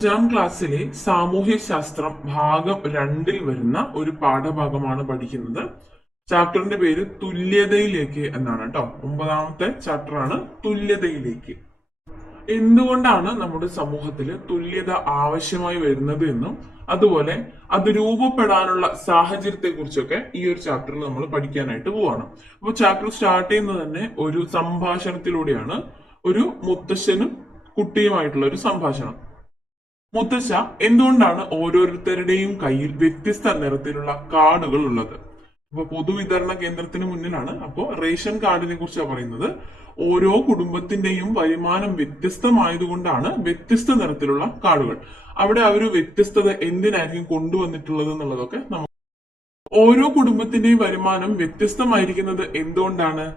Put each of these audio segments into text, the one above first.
അഞ്ചാം ക്ലാസ്സിലെ സാമൂഹ്യശാസ്ത്രം ഭാഗം 2 വരുന്ന ഒരു പാഠഭാഗമാണ് പഠിക്കുന്നത്. ചാപ്റ്ററിന്റെ പേര് തുല്യതയിലേക്ക് എന്നാണ് കേട്ടോ. 9ാമത്തെ ചാപ്റ്ററാണ് തുല്യതയിലേക്ക്. എന്തുകൊണ്ടാണ് നമ്മുടെ സമൂഹത്തിൽ തുല്യത ആവശ്യമായി വരുന്നത് എന്നും അതുപോലെ അത് രൂപപ്പെടാനുള്ള സാഹചര്യത്തെ കുറിച്ചൊക്കെ ഈ ഒരു ചാപ്റ്ററിൽ നമ്മൾ പഠിക്കാനായിട്ട് പോവാണ്. അപ്പോൾ ചാപ്റ്റർ സ്റ്റാർട്ട് ചെയ്യുന്നത് തന്നെ ഒരു സംഭാഷണത്തിലൂടെയാണ്. ഒരു മുത്തശ്ശനും കുട്ടിയുമായിട്ടുള്ള ഒരു സംഭാഷണം. മുത്തശ്ശ, എന്തുകൊണ്ടാണ് ഓരോരുത്തരുടെയും കയ്യിൽ വ്യത്യസ്ത നിറത്തിലുള്ള കാർഡുകൾ ഉള്ളത്? അപ്പൊ പൊതുവിതരണ കേന്ദ്രത്തിന് മുന്നിലാണ്. അപ്പോ റേഷൻ കാർഡിനെ കുറിച്ചാണ് പറയുന്നത്. ഓരോ കുടുംബത്തിന്റെയും വരുമാനം വ്യത്യസ്തമായതുകൊണ്ടാണ് വ്യത്യസ്ത നിറത്തിലുള്ള കാർഡുകൾ. അവിടെ ആ ഒരു വ്യത്യസ്തത എന്തിനായിരിക്കും കൊണ്ടുവന്നിട്ടുള്ളത് എന്നുള്ളതൊക്കെ നമുക്ക്. ഓരോ കുടുംബത്തിന്റെയും വരുമാനം വ്യത്യസ്തമായിരിക്കുന്നത് എന്തുകൊണ്ടാണ്?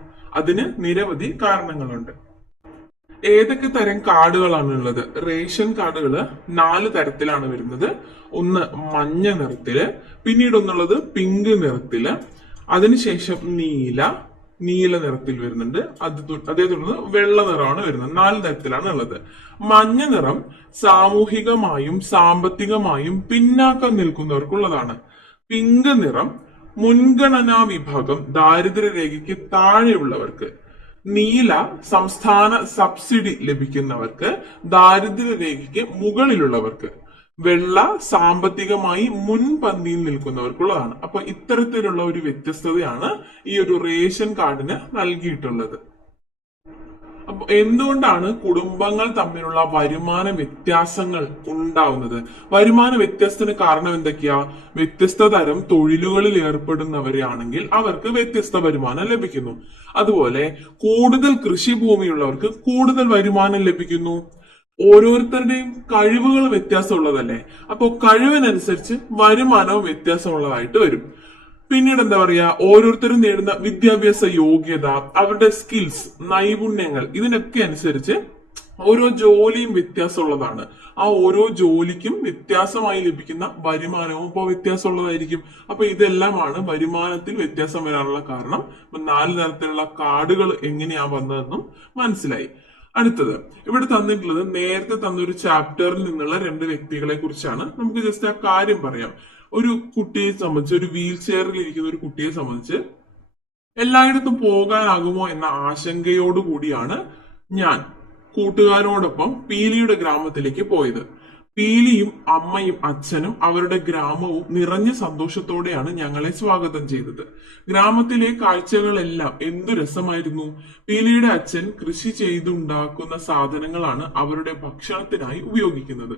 അതിന് നിരവധി കാരണങ്ങളുണ്ട്. ഏതൊക്കെ തരം കാർഡുകളാണ് ഉള്ളത്? റേഷൻ കാർഡുകള് 4 തരത്തിലാണ് വരുന്നത്. ഒന്ന് മഞ്ഞ നിറത്തില്, പിന്നീട് ഒന്നുള്ളത് പിങ്ക് നിറത്തില്, അതിനുശേഷം നീല നിറത്തിൽ വരുന്നുണ്ട്. അതേ തുടർന്ന് വെള്ള നിറമാണ് വരുന്നത്. 4 തരത്തിലാണ് ഉള്ളത്. മഞ്ഞ നിറം സാമൂഹികമായും സാമ്പത്തികമായും പിന്നാക്കം നിൽക്കുന്നവർക്കുള്ളതാണ്. പിങ്ക് നിറം മുൻഗണനാ വിഭാഗം, ദാരിദ്ര്യരേഖയ്ക്ക് താഴെയുള്ളവർക്ക്. നീല സംസ്ഥാന സബ്സിഡി ലഭിക്കുന്നവർക്ക്, ദാരിദ്ര്യരേഖയ്ക്ക് മുകളിലുള്ളവർക്ക്. വെള്ള സാമ്പത്തികമായി മുൻപന്തിയിൽ നിൽക്കുന്നവർക്കുള്ളതാണ്. അപ്പൊ ഇത്തരത്തിലുള്ള ഒരു വ്യത്യസ്തതയാണ് ഈ ഒരു റേഷൻ കാർഡിന് നൽകിയിട്ടുള്ളത്. അപ്പൊ എന്തുകൊണ്ടാണ് കുടുംബങ്ങൾ തമ്മിലുള്ള വരുമാന വ്യത്യാസങ്ങൾ ഉണ്ടാവുന്നത്? വരുമാന വ്യത്യാസത്തിന് കാരണം എന്തൊക്കെയാ? വ്യത്യസ്ത തരം തൊഴിലുകളിൽ ഏർപ്പെടുന്നവരാണെങ്കിൽ അവർക്ക് വ്യത്യസ്ത വരുമാനം ലഭിക്കുന്നു. അതുപോലെ കൂടുതൽ കൃഷിഭൂമിയുള്ളവർക്ക് കൂടുതൽ വരുമാനം ലഭിക്കുന്നു. ഓരോരുത്തരുടെയും കഴിവുകൾ വ്യത്യാസമുള്ളതല്ലേ. അപ്പൊ കഴിവിനനുസരിച്ച് വരുമാനവും വ്യത്യാസമുള്ളതായിട്ട് വരും. പിന്നീട് എന്താ പറയാ, ഓരോരുത്തരും നേടുന്ന വിദ്യാഭ്യാസ യോഗ്യത, അവരുടെ സ്കിൽസ്, നൈപുണ്യങ്ങൾ, ഇതിനൊക്കെ അനുസരിച്ച് ഓരോ ജോലിയും വ്യത്യാസമുള്ളതാണ്. ആ ഓരോ ജോലിക്കും വ്യത്യാസമായി ലഭിക്കുന്ന വരുമാനവും ഇപ്പോൾ വ്യത്യാസമുള്ളതായിരിക്കും. അപ്പൊ ഇതെല്ലാമാണ് വരുമാനത്തിൽ വ്യത്യാസം വരാനുള്ള കാരണം. 4 തരത്തിലുള്ള കാർഡുകൾ എങ്ങനെയാ വന്നതെന്നും മനസ്സിലായി. അടുത്തത് ഇവിടെ തന്നിട്ടുള്ളത് നേരത്തെ തന്നൊരു ചാപ്റ്ററിൽ നിന്നുള്ള 2 വ്യക്തികളെ കുറിച്ചാണ്. നമുക്ക് ജസ്റ്റ് ആ കാര്യം പറയാം. ഒരു കുട്ടിയെ സംബന്ധിച്ച്, ഒരു വീൽ ചെയറിൽ ഇരിക്കുന്ന ഒരു കുട്ടിയെ സംബന്ധിച്ച് എല്ലായിടത്തും പോകാനാകുമോ എന്ന ആശങ്കയോടുകൂടിയാണ് ഞാൻ കൂട്ടുകാരോടൊപ്പം പീലിയുടെ ഗ്രാമത്തിലേക്ക് പോയത്. പീലിയും അമ്മയും അച്ഛനും അവരുടെ ഗ്രാമവും നിറഞ്ഞ സന്തോഷത്തോടെയാണ് ഞങ്ങളെ സ്വാഗതം ചെയ്തത്. ഗ്രാമത്തിലെ കാഴ്ചകളെല്ലാം എന്തു രസമായിരുന്നു. പീലിയുടെ അച്ഛൻ കൃഷി ചെയ്തുണ്ടാക്കുന്ന സാധനങ്ങളാണ് അവരുടെ ഭക്ഷണത്തിനായി ഉപയോഗിക്കുന്നത്.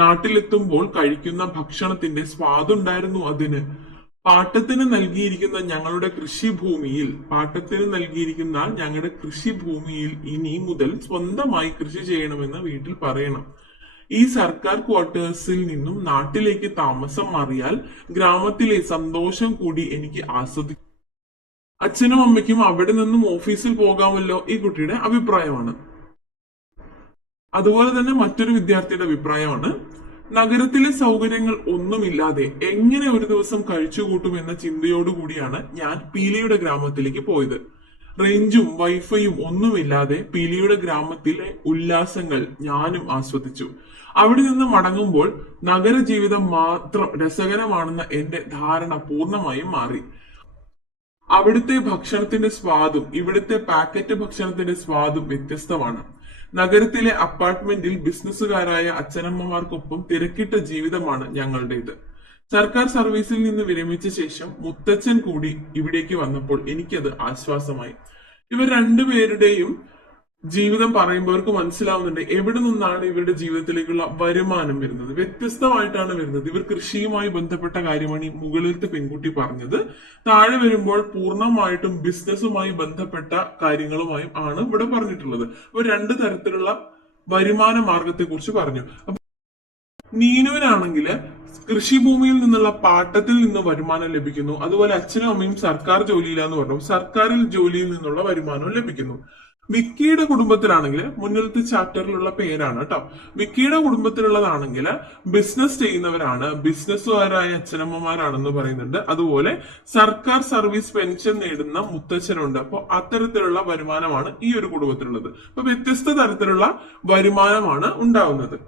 നാട്ടിലെത്തുമ്പോൾ കഴിക്കുന്ന ഭക്ഷണത്തിന്റെ സ്വാദുണ്ടായിരുന്നു അതിന്. പാട്ടത്തിന് നൽകിയിരിക്കുന്ന ഞങ്ങളുടെ കൃഷിഭൂമിയിൽ ഇനി മുതൽ സ്വന്തമായി കൃഷി ചെയ്യണമെന്ന് വീട്ടിൽ പറയണം. ഈ സർക്കാർ ക്വാർട്ടേഴ്സിൽ നിന്നും നാട്ടിലേക്ക് താമസം മാറിയാൽ ഗ്രാമത്തിലെ സന്തോഷം കൂടി എനിക്ക് ആസ്വദിക്കും. അച്ഛനും അമ്മയ്ക്കും അവിടെ നിന്നും ഓഫീസിൽ പോകാമല്ലോ, ഈ കുട്ടിയുടെ അഭിപ്രായമാണ്. അതുപോലെ തന്നെ മറ്റൊരു വിദ്യാർത്ഥിയുടെ അഭിപ്രായമാണ്, നഗരത്തിലെ സൗകര്യങ്ങൾ ഒന്നുമില്ലാതെ എങ്ങനെ ഒരു ദിവസം കഴിച്ചുകൂട്ടുമെന്ന ചിന്തയോടുകൂടിയാണ് ഞാൻ പീലിയുടെ ഗ്രാമത്തിലേക്ക് പോയത്. റേഞ്ചും വൈഫൈയും ഒന്നുമില്ലാതെ പീലിയുടെ ഗ്രാമത്തിലെ ഉല്ലാസങ്ങൾ ഞാനും ആസ്വദിച്ചു. അവിടെ നിന്ന് മടങ്ങുമ്പോൾ നഗരജീവിതം മാത്രം രസകരമാണെന്ന എന്റെ ധാരണ പൂർണ്ണമായും മാറി. അവിടുത്തെ ഭക്ഷണത്തിന്റെ സ്വാദും ഇവിടുത്തെ പാക്കറ്റ് ഭക്ഷണത്തിന്റെ സ്വാദും വ്യത്യസ്തമാണ്. നഗരത്തിലെ അപ്പാർട്ട്മെന്റിൽ ബിസിനസ്സുകാരായ അച്ഛനമ്മമാർക്കൊപ്പം തിരക്കിട്ട ജീവിതമാണ് ഞങ്ങളുടേത്. സർക്കാർ സർവീസിൽ നിന്ന് വിരമിച്ച ശേഷം മുത്തച്ഛൻ കൂടി ഇവിടേക്ക് വന്നപ്പോൾ എനിക്കത് ആശ്വാസമായി. ഇവർ രണ്ടുപേരുടെയും ജീവിതം പറയുമ്പോൾ അവർക്ക് മനസ്സിലാവുന്നുണ്ട് എവിടെ നിന്നാണ് ഇവരുടെ ജീവിതത്തിലേക്കുള്ള വരുമാനം വരുന്നത്. വ്യത്യസ്തമായിട്ടാണ് വരുന്നത്. ഇവർ കൃഷിയുമായി ബന്ധപ്പെട്ട കാര്യമാണ് ഈ മുകളിലത്തെ പെൺകുട്ടി പറഞ്ഞത്. താഴെ വരുമ്പോൾ പൂർണ്ണമായിട്ടും ബിസിനസ്സുമായി ബന്ധപ്പെട്ട കാര്യങ്ങളുമായും ആണ് ഇവിടെ പറഞ്ഞിട്ടുള്ളത്. അപ്പൊ 2 തരത്തിലുള്ള വരുമാന മാർഗത്തെ കുറിച്ച് പറഞ്ഞു. നീനുവിനാണെങ്കിൽ കൃഷിഭൂമിയിൽ നിന്നുള്ള പാട്ടത്തിൽ നിന്ന് വരുമാനം ലഭിക്കുന്നു. അതുപോലെ അച്ഛനും അമ്മയും സർക്കാർ ജോലിയിലാന്ന് പറഞ്ഞു, സർക്കാരിൽ ജോലിയിൽ നിന്നുള്ള വരുമാനവും ലഭിക്കുന്നു. വിക്കിയുടെ കുടുംബത്തിലാണെങ്കിൽ മുന്നിലത്തെ ചാപ്റ്ററിലുള്ള പേരാണ് കേട്ടോ. വിക്കിയുടെ കുടുംബത്തിലുള്ളതാണെങ്കിൽ ബിസിനസ് ചെയ്യുന്നവരാണ്, ബിസിനസ്സുകാരായ അച്ഛനമ്മമാരാണെന്ന് പറയുന്നുണ്ട്. അതുപോലെ സർക്കാർ സർവീസ് പെൻഷൻ നേടുന്ന മുത്തച്ഛനുണ്ട്. അപ്പോൾ അത്തരത്തിലുള്ള വരുമാനമാണ് ഈ ഒരു കുടുംബത്തിലുള്ളത്. അപ്പൊ വ്യത്യസ്ത തരത്തിലുള്ള വരുമാനമാണ് ഉണ്ടാവുന്നത്.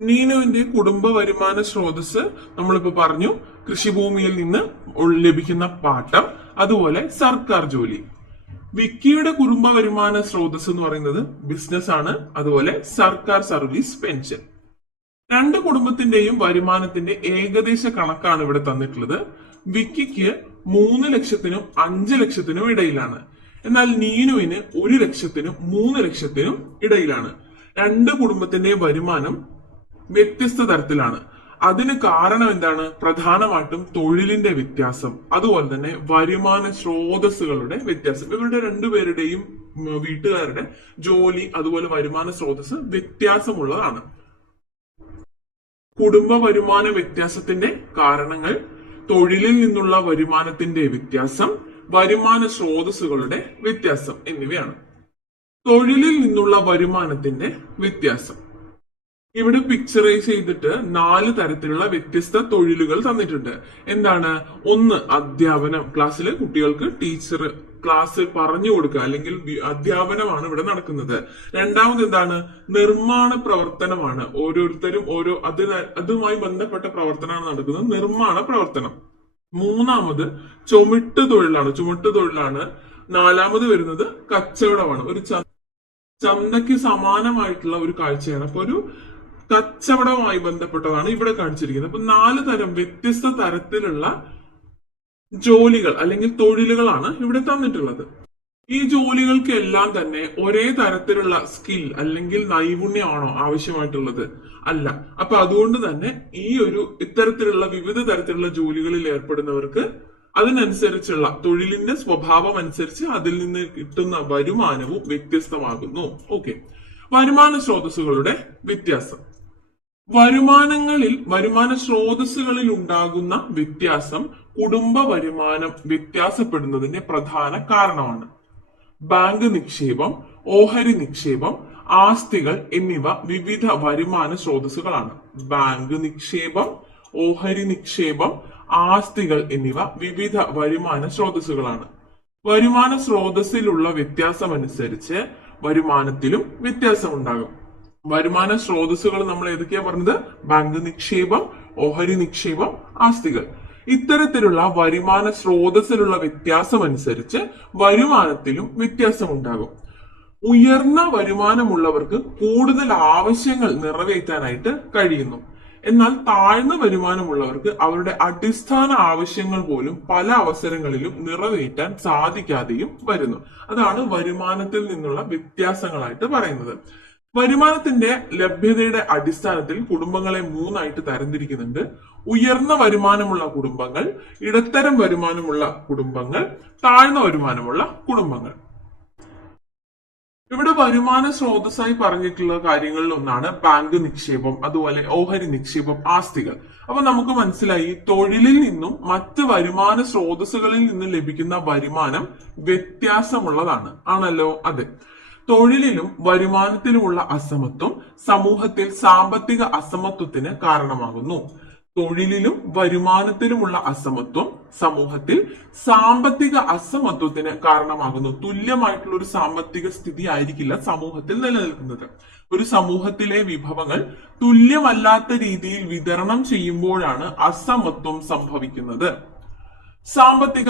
നീനുവിന്റെ കുടുംബ വരുമാന സ്രോതസ് നമ്മളിപ്പോ പറഞ്ഞു, കൃഷിഭൂമിയിൽ നിന്ന് ലഭിക്കുന്ന പാട്ടം, അതുപോലെ സർക്കാർ ജോലി. വിക്കിയുടെ കുടുംബ വരുമാന സ്രോതസ് എന്ന് പറയുന്നത് ബിസിനസ് ആണ്, അതുപോലെ സർക്കാർ സർവീസ്, പെൻഷൻ. രണ്ട് കുടുംബത്തിന്റെയും വരുമാനത്തിന്റെ ഏകദേശ കണക്കാണ് ഇവിടെ തന്നിട്ടുള്ളത്. വിക്കിക്ക് 3 ലക്ഷത്തിനും 5 ലക്ഷത്തിനും ഇടയിലാണ്. എന്നാൽ നീനുവിന് 1 ലക്ഷത്തിനും 3 ലക്ഷത്തിനും ഇടയിലാണ്. രണ്ട് കുടുംബത്തിന്റെ വരുമാനം വ്യത്യസ്ത തരത്തിലാണ്. അതിന് കാരണം എന്താണ്? പ്രധാനമായിട്ടും തൊഴിലിന്റെ വ്യത്യാസം, അതുപോലെ തന്നെ വരുമാന സ്രോതസ്സുകളുടെ വ്യത്യാസം. ഇവരുടെ രണ്ടുപേരുടെയും വീട്ടുകാരുടെ ജോലി, അതുപോലെ വരുമാന സ്രോതസ് വ്യത്യാസമുള്ളതാണ്. കുടുംബ വരുമാന വ്യത്യാസത്തിന്റെ കാരണങ്ങൾ: തൊഴിലിൽ നിന്നുള്ള വരുമാനത്തിന്റെ വ്യത്യാസം, വരുമാന സ്രോതസ്സുകളുടെ വ്യത്യാസം എന്നിവയാണ്. തൊഴിലിൽ നിന്നുള്ള വരുമാനത്തിന്റെ വ്യത്യാസം ഇവിടെ പിക്ചറൈസ് ചെയ്തിട്ട് 4 തരത്തിലുള്ള വ്യത്യസ്ത തൊഴിലുകൾ തന്നിട്ടുണ്ട്. എന്താണ്? ഒന്ന്, അധ്യാപനം. ക്ലാസ്സിലെ കുട്ടികൾക്ക് ടീച്ചർ ക്ലാസ് പറഞ്ഞു കൊടുക്കുക, അല്ലെങ്കിൽ അധ്യാപനമാണ് ഇവിടെ നടക്കുന്നത്. രണ്ടാമത് എന്താണ്? നിർമ്മാണ പ്രവർത്തനമാണ്. ഓരോരുത്തരും അതുമായി ബന്ധപ്പെട്ട പ്രവർത്തനമാണ് നടക്കുന്നത്, നിർമ്മാണ പ്രവർത്തനം. മൂന്നാമത് ചുമട്ട് തൊഴിലാണ്. നാലാമത് വരുന്നത് കച്ചവടമാണ്. ഒരു ചന്തയ്ക്ക് സമാനമായിട്ടുള്ള ഒരു കാഴ്ചയാണ്. അപ്പൊ ഒരു കച്ചവടവുമായി ബന്ധപ്പെട്ടതാണ് ഇവിടെ കാണിച്ചിരിക്കുന്നത്. അപ്പൊ 4 തരം വ്യത്യസ്ത തരത്തിലുള്ള ജോലികൾ അല്ലെങ്കിൽ തൊഴിലുകളാണ് ഇവിടെ തന്നിട്ടുള്ളത്. ഈ ജോലികൾക്കെല്ലാം തന്നെ ഒരേ തരത്തിലുള്ള സ്കിൽ അല്ലെങ്കിൽ നൈപുണ്യമാണോ ആവശ്യമായിട്ടുള്ളത്? അല്ല. അപ്പൊ അതുകൊണ്ട് തന്നെ ഇത്തരത്തിലുള്ള വിവിധ തരത്തിലുള്ള ജോലികളിൽ ഏർപ്പെടുന്നവർക്ക് അതിനനുസരിച്ചുള്ള തൊഴിലിന്റെ സ്വഭാവം അനുസരിച്ച് അതിൽ നിന്ന് കിട്ടുന്ന വരുമാനവും വ്യത്യസ്തമാകുന്നു. ഓക്കെ, വരുമാന സ്രോതസ്സുകളുടെ വ്യത്യാസം. വരുമാന സ്രോതസ്സുകളിൽ ഉണ്ടാകുന്ന വ്യത്യാസം കുടുംബ വരുമാനം വ്യത്യാസപ്പെടുന്നതിന്റെ പ്രധാന കാരണമാണ്. ബാങ്ക് നിക്ഷേപം, ഓഹരി നിക്ഷേപം, ആസ്തികൾ എന്നിവ വിവിധ വരുമാന സ്രോതസ്സുകളാണ്. ബാങ്ക് നിക്ഷേപം, ഓഹരി നിക്ഷേപം, ആസ്തികൾ എന്നിവ വിവിധ വരുമാന സ്രോതസ്സുകളാണ്. വരുമാന സ്രോതസ്സിലുള്ള വ്യത്യാസമനുസരിച്ച് വരുമാനത്തിലും വ്യത്യാസമുണ്ടാകും. വരുമാന സ്രോതസ്സുകൾ നമ്മൾ ഏതൊക്കെയാ പറഞ്ഞത്? ബാങ്ക് നിക്ഷേപം, ഓഹരി നിക്ഷേപം, ആസ്തികൾ. ഇത്തരത്തിലുള്ള വരുമാന സ്രോതസ്സിലുള്ള വ്യത്യാസമനുസരിച്ച് വരുമാനത്തിലും വ്യത്യാസമുണ്ടാകും. ഉയർന്ന വരുമാനമുള്ളവർക്ക് കൂടുതൽ ആവശ്യങ്ങൾ നിറവേറ്റാനായിട്ട് കഴിയുന്നു. എന്നാൽ താഴ്ന്ന വരുമാനമുള്ളവർക്ക് അവരുടെ അടിസ്ഥാന ആവശ്യങ്ങൾ പോലും പല അവസരങ്ങളിലും നിറവേറ്റാൻ സാധിക്കാതെയും വരുന്നു. അതാണ് വരുമാനത്തിൽ നിന്നുള്ള വ്യത്യാസങ്ങളായിട്ട് പറയുന്നത്. വരുമാനത്തിന്റെ ലഭ്യതയുടെ അടിസ്ഥാനത്തിൽ കുടുംബങ്ങളെ 3 ആയിട്ട് തരംതിരിക്കുന്നുണ്ട്. ഉയർന്ന വരുമാനമുള്ള കുടുംബങ്ങൾ, ഇടത്തരം വരുമാനമുള്ള കുടുംബങ്ങൾ, താഴ്ന്ന വരുമാനമുള്ള കുടുംബങ്ങൾ. ഇവിടെ വരുമാന സ്രോതസ്സായി പറഞ്ഞിട്ടുള്ള കാര്യങ്ങളിൽ ഒന്നാണ് ബാങ്ക് നിക്ഷേപം, അതുപോലെ ഓഹരി നിക്ഷേപം, ആസ്തികൾ. അപ്പൊ നമുക്ക് മനസ്സിലായി, തൊഴിലിൽ നിന്നും മറ്റ് വരുമാന സ്രോതസ്സുകളിൽ നിന്നും ലഭിക്കുന്ന വരുമാനം വ്യത്യാസമുള്ളതാണ്. ആണല്ലോ? അതെ. തൊഴിലിലും വരുമാനത്തിലുമുള്ള അസമത്വം സമൂഹത്തിൽ സാമ്പത്തിക അസമത്വത്തിന് കാരണമാകുന്നു. തൊഴിലിലും വരുമാനത്തിലുമുള്ള അസമത്വം സമൂഹത്തിൽ സാമ്പത്തിക അസമത്വത്തിന് കാരണമാകുന്നു. തുല്യമായിട്ടുള്ള ഒരു സാമ്പത്തിക സ്ഥിതി ആയിരിക്കില്ല സമൂഹത്തിൽ നിലനിൽക്കുന്നത്. ഒരു സമൂഹത്തിലെ വിഭവങ്ങൾ തുല്യമല്ലാത്ത രീതിയിൽ വിതരണം ചെയ്യുമ്പോഴാണ് അസമത്വം സംഭവിക്കുന്നത്. സാമ്പത്തിക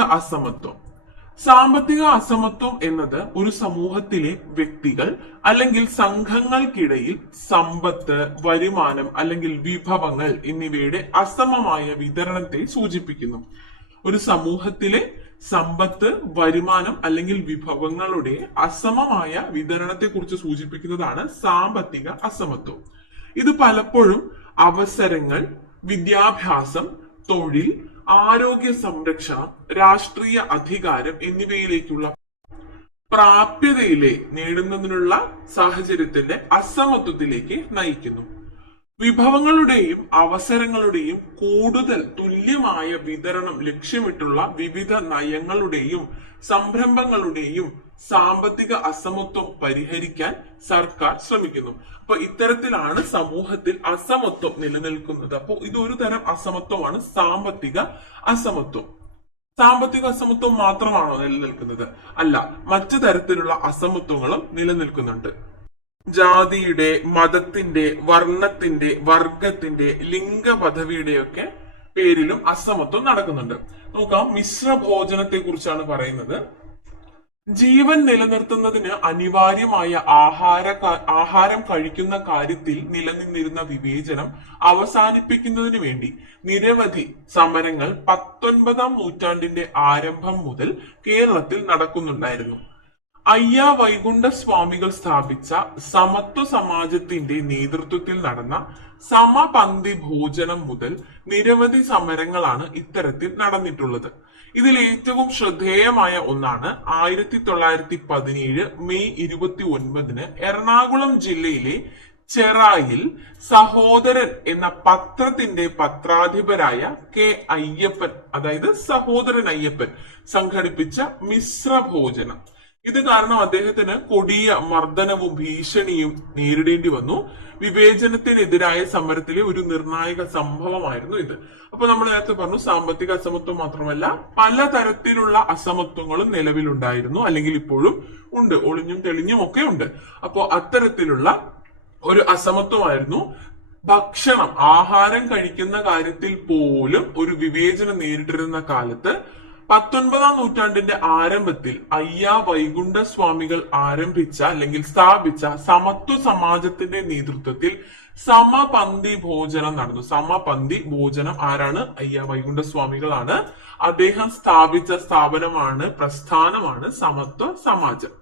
അസമത്വം എന്നത് ഒരു സമൂഹത്തിലെ വ്യക്തികൾ അല്ലെങ്കിൽ സംഘങ്ങൾക്കിടയിൽ സമ്പത്ത്, വരുമാനം അല്ലെങ്കിൽ വിഭവങ്ങൾ എന്നിവയുടെ അസമമായ വിതരണത്തെ സൂചിപ്പിക്കുന്നു. ഒരു സമൂഹത്തിലെ സമ്പത്ത്, വരുമാനം അല്ലെങ്കിൽ വിഭവങ്ങളുടെ അസമമായ വിതരണത്തെ കുറിച്ച് സൂചിപ്പിക്കുന്നതാണ് സാമ്പത്തിക അസമത്വം. ഇത് പലപ്പോഴും അവസരങ്ങൾ, വിദ്യാഭ്യാസം, തൊഴിൽ, ആരോഗ്യ സംരക്ഷണം, രാഷ്ട്രീയ അധികാരം എന്നിവയിലേക്കുള്ള പ്രാപ്യതയിലെ നേടുന്നതിനുള്ള സാഹചര്യത്തിന്റെ അസമത്വത്തിലേക്ക് നയിക്കുന്നു. വിഭവങ്ങളുടെയും അവസരങ്ങളുടെയും കൂടുതൽ തുല്യമായ വിതരണം ലക്ഷ്യമിട്ടുള്ള വിവിധ നയങ്ങളുടെയും സംരംഭങ്ങളുടെയും സാമ്പത്തിക അസമത്വം പരിഹരിക്കാൻ സർക്കാർ ശ്രമിക്കുന്നു. അപ്പൊ ഇത്തരത്തിലാണ് സമൂഹത്തിൽ അസമത്വം നിലനിൽക്കുന്നത്. അപ്പോൾ ഇതൊരു തരം അസമത്വമാണ് സാമ്പത്തിക അസമത്വം. സാമ്പത്തിക അസമത്വം മാത്രമാണോ നിലനിൽക്കുന്നത്? അല്ല, മറ്റു തരത്തിലുള്ള അസമത്വങ്ങളും നിലനിൽക്കുന്നുണ്ട്. ജാതിയുടെ, മതത്തിന്റെ, വർണ്ണത്തിന്റെ, വർഗത്തിന്റെ, ലിംഗ പദവിയുടെയൊക്കെ പേരിലും അസമത്വം നടക്കുന്നുണ്ട്. നോക്കാം, മിശ്ര ഭോജനത്തെ കുറിച്ചാണ് പറയുന്നത്. ജീവൻ നിലനിർത്തുന്നതിന് അനിവാര്യമായ ആഹാരം കഴിക്കുന്ന കാര്യത്തിൽ നിലനിന്നിരുന്ന വിവേചനം അവസാനിപ്പിക്കുന്നതിന് വേണ്ടി നിരവധി സമരങ്ങൾ 19ാം നൂറ്റാണ്ടിന്റെ ആരംഭം മുതൽ കേരളത്തിൽ നടക്കുന്നുണ്ടായിരുന്നു. അയ്യ വൈകുണ്ഠ സ്വാമികൾ സ്ഥാപിച്ച സമത്വ സമാജത്തിന്റെ നേതൃത്വത്തിൽ നടന്ന സമപന്തി ഭോജനം മുതൽ നിരവധി സമരങ്ങളാണ് ഇത്തരത്തിൽ നടന്നിട്ടുള്ളത്. ഇതിൽ ഏറ്റവും ശ്രദ്ധേയമായ ഒന്നാണ് 1917 മെയ് 29 എറണാകുളം ജില്ലയിലെ ചെറായിൽ സഹോദരൻ എന്ന പത്രത്തിന്റെ പത്രാധിപരായ കെ അയ്യപ്പൻ, അതായത് സഹോദരൻ അയ്യപ്പൻ സംഘടിപ്പിച്ച മിശ്ര ഭോജനം. ഇത് കാരണം അദ്ദേഹത്തിന് കൊടിയ മർദ്ദനവും ഭീഷണിയും നേരിടേണ്ടി വന്നു. വിവേചനത്തിനെതിരായ സമരത്തിലെ ഒരു നിർണായക സംഭവമായിരുന്നു ഇത്. അപ്പൊ നമ്മൾ നേരത്തെ പറഞ്ഞു, സാമ്പത്തിക അസമത്വം മാത്രമല്ല പലതരത്തിലുള്ള അസമത്വങ്ങളും നിലവിലുണ്ടായിരുന്നു, അല്ലെങ്കിൽ ഇപ്പോഴും ഉണ്ട്, ഒളിഞ്ഞും തെളിഞ്ഞും ഒക്കെ ഉണ്ട്. അപ്പോ അത്തരത്തിലുള്ള ഒരു അസമത്വമായിരുന്നു. ഭക്ഷണം, ആഹാരം കഴിക്കുന്ന കാര്യത്തിൽ പോലും ഒരു വിവേചനം നേരിട്ടിരുന്ന കാലത്ത് 19ാം നൂറ്റാണ്ടിന്റെ ആരംഭത്തിൽ അയ്യ വൈകുണ്ഠ സ്വാമികൾ ആരംഭിച്ച അല്ലെങ്കിൽ സ്ഥാപിച്ച സമത്വ സമാജത്തിന്റെ നേതൃത്വത്തിൽ സമപന്തി ഭോജനം നടന്നു. സമപന്തി ഭോജനം ആരാണ്? അയ്യ വൈകുണ്ഠ സ്വാമികളാണ്. അദ്ദേഹം സ്ഥാപിച്ച പ്രസ്ഥാനമാണ് സമത്വ സമാജം.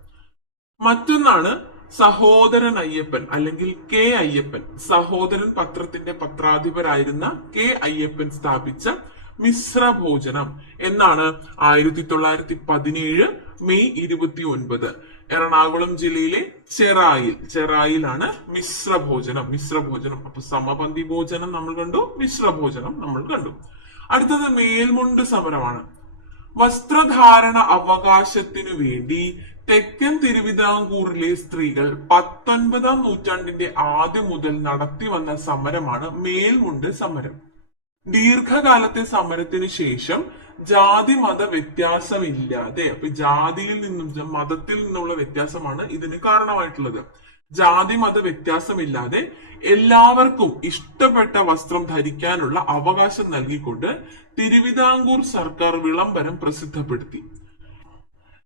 മറ്റൊന്നാണ് സഹോദരൻ അയ്യപ്പൻ അല്ലെങ്കിൽ കെ അയ്യപ്പൻ. സഹോദരൻ പത്രത്തിന്റെ പത്രാധിപരായിരുന്ന കെ അയ്യപ്പൻ സ്ഥാപിച്ച മിശ്ര ഭോജനം എന്നാണ് 1917 മെയ് 29 എറണാകുളം ജില്ലയിലെ ചെറായിലാണ് മിശ്ര ഭോജനം. അപ്പൊ സമപന്തി ഭോജനം നമ്മൾ കണ്ടു, മിശ്ര ഭോജനം നമ്മൾ കണ്ടു. അടുത്തത് മേൽമുണ്ട് സമരമാണ്. വസ്ത്രധാരണ അവകാശത്തിനു വേണ്ടി തെക്കൻ തിരുവിതാംകൂറിലെ സ്ത്രീകൾ 19ാം നൂറ്റാണ്ടിന്റെ ആദ്യം മുതൽ നടത്തി വന്ന സമരമാണ് മേൽമുണ്ട് സമരം. ദീർഘകാലത്തെ സമരത്തിന് ശേഷം ജാതി മത വ്യത്യാസമില്ലാതെ, അപ്പൊ ജാതിയിൽ നിന്നും മതത്തിൽ നിന്നുള്ള വ്യത്യാസമാണ് ഇതിന് കാരണമായിട്ടുള്ളത്. ജാതി മത വ്യത്യാസമില്ലാതെ എല്ലാവർക്കും ഇഷ്ടപ്പെട്ട വസ്ത്രം ധരിക്കാനുള്ള അവകാശം നൽകിക്കൊണ്ട് തിരുവിതാംകൂർ സർക്കാർ വിളംബരം പ്രസിദ്ധപ്പെടുത്തി.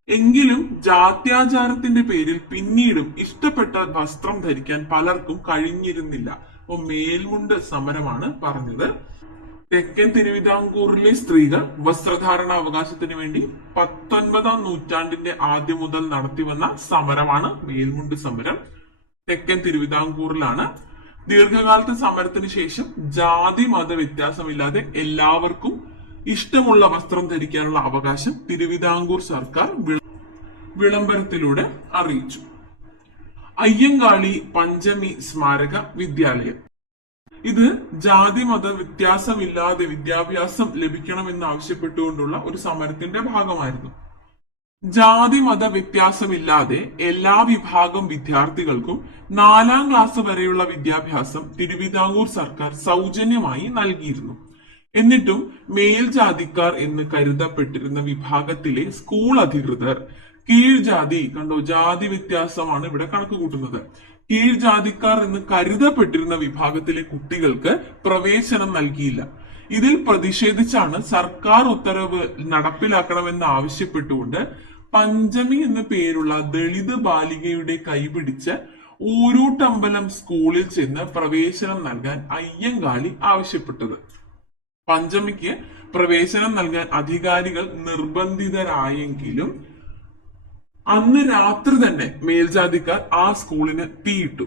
എങ്കിലും ജാത്യാചാരത്തിന്റെ പേരിൽ പിന്നീടും ഇഷ്ടപ്പെട്ട വസ്ത്രം ധരിക്കാൻ പലർക്കും കഴിഞ്ഞിരുന്നില്ല. അപ്പൊ മേൽമുണ്ട് സമരമാണ് പറഞ്ഞത്. തെക്കൻ തിരുവിതാംകൂറിലെ സ്ത്രീകൾ വസ്ത്രധാരണ അവകാശത്തിന് വേണ്ടി 19ാം നൂറ്റാണ്ടിന്റെ ആദ്യം മുതൽ നടത്തിവന്ന സമരമാണ് മേൽമുണ്ട് സമരം. തെക്കൻ തിരുവിതാംകൂറിലാണ്. ദീർഘകാലത്തെ സമരത്തിന് ശേഷം ജാതി മത വ്യത്യാസമില്ലാതെ എല്ലാവർക്കും ഇഷ്ടമുള്ള വസ്ത്രം ധരിക്കാനുള്ള അവകാശം തിരുവിതാംകൂർ സർക്കാർ വിളംബരത്തിലൂടെ അറിയിച്ചു. അയ്യങ്കാളി പഞ്ചമി സ്മാരക വിദ്യാലയം. ഇത് ജാതി മത വ്യത്യാസമില്ലാതെ വിദ്യാഭ്യാസം ലഭിക്കണമെന്ന് ആവശ്യപ്പെട്ടുകൊണ്ടുള്ള ഒരു സമരത്തിന്റെ ഭാഗമായിരുന്നു. ജാതി മത വ്യത്യാസമില്ലാതെ എല്ലാ വിഭാഗം വിദ്യാർത്ഥികൾക്കും 4ാം ക്ലാസ് വരെയുള്ള വിദ്യാഭ്യാസം തിരുവിതാംകൂർ സർക്കാർ സൗജന്യമായി നൽകിയിരുന്നു. എന്നിട്ടും മേൽജാതിക്കാർ എന്ന് കരുതപ്പെട്ടിരുന്ന വിഭാഗത്തിലെ സ്കൂൾ അധികൃതർ കീഴ്ജാതി, കണ്ടോ, ജാതി വ്യത്യാസമാണ് ഇവിടെ കണക്ക് കൂട്ടുന്നത്. കീഴ്ജാതിക്കാർ എന്ന് കരുതപ്പെട്ടിരുന്ന വിഭാഗത്തിലെ കുട്ടികൾക്ക് പ്രവേശനം നൽകിയില്ല. ഇതിൽ പ്രതിഷേധിച്ചാണ് സർക്കാർ ഉത്തരവ് നടപ്പിലാക്കണമെന്ന് ആവശ്യപ്പെട്ടുകൊണ്ട് പഞ്ചമി എന്ന പേരുള്ള ദളിത് ബാലികയുടെ കൈപിടിച്ച് ഊരൂട്ടമ്പലം സ്കൂളിൽ ചെന്ന് പ്രവേശനം നൽകാൻ അയ്യങ്കാളി ആവശ്യപ്പെട്ടത്. പഞ്ചമിക്ക് പ്രവേശനം നൽകാൻ അധികാരികൾ നിർബന്ധിതരായെങ്കിലും അന്ന് രാത്രി തന്നെ മേൽജാതിക്കാർ ആ സ്കൂളിന് തീയിട്ടു.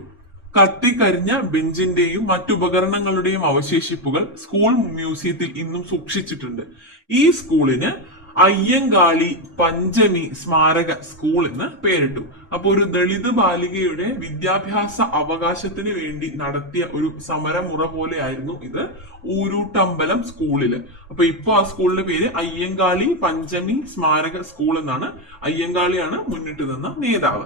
കത്തിക്കരിഞ്ഞ ബെഞ്ചിന്റെയും മറ്റുപകരണങ്ങളുടെയും അവശേഷിപ്പുകൾ സ്കൂൾ മ്യൂസിയത്തിൽ ഇന്നും സൂക്ഷിച്ചിട്ടുണ്ട്. ഈ സ്കൂളിന് അയ്യങ്കാളി പഞ്ചമി സ്മാരക സ്കൂൾ എന്ന് പേരിട്ടു. അപ്പൊ ഒരു ദളിത് ബാലികയുടെ വിദ്യാഭ്യാസ അവകാശത്തിന് വേണ്ടി നടത്തിയ ഒരു സമരമുറ പോലെയായിരുന്നു ഇത് ഊരൂട്ടമ്പലം സ്കൂളില്. അപ്പൊ ഇപ്പൊ ആ സ്കൂളിന്റെ പേര് അയ്യങ്കാളി പഞ്ചമി സ്മാരക സ്കൂൾ എന്നാണ്. അയ്യങ്കാളിയാണ് മുന്നിട്ട് നിന്ന നേതാവ്.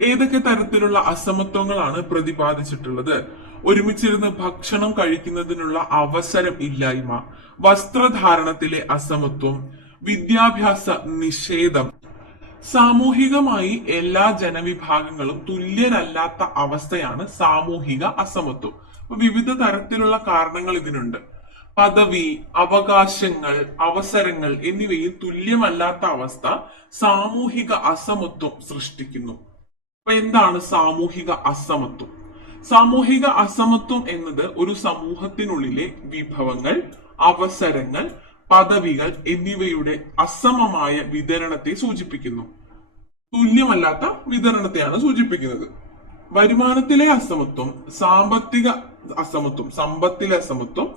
ഏതൊക്കെ തരത്തിലുള്ള അസമത്വങ്ങളാണ് പ്രതിപാദിച്ചിട്ടുള്ളത്? ഒരുമിച്ചിരുന്ന് ഭക്ഷണം കഴിക്കുന്നതിനുള്ള അവസരം ഇല്ലായ്മ, വസ്ത്രധാരണത്തിലെ അസമത്വം, വിദ്യാഭ്യാസ നിഷേധം, സാമൂഹികമായി എല്ലാ ജനവിഭാഗങ്ങളും തുല്യരല്ലാത്ത അവസ്ഥയാണ് സാമൂഹിക അസമത്വം. അപ്പൊ വിവിധ തരത്തിലുള്ള കാരണങ്ങൾ ഇതിനുണ്ട്. പദവി, അവകാശങ്ങൾ, അവസരങ്ങൾ എന്നിവയിൽ തുല്യമല്ലാത്ത അവസ്ഥ സാമൂഹിക അസമത്വം സൃഷ്ടിക്കുന്നു. അപ്പൊ എന്താണ് സാമൂഹിക അസമത്വം? സാമൂഹിക അസമത്വം എന്നത് ഒരു സമൂഹത്തിനുള്ളിലെ വിഭവങ്ങൾ, അവസരങ്ങൾ, പദവികൾ എന്നിവയുടെ അസമമായ വിതരണത്തെ സൂചിപ്പിക്കുന്നു. തുല്യമല്ലാത്ത വിതരണത്തെയാണ് സൂചിപ്പിക്കുന്നത്. വരുമാനത്തിലെ അസമത്വം, സാമ്പത്തിക അസമത്വം, സമ്പത്തിലെ അസമത്വം,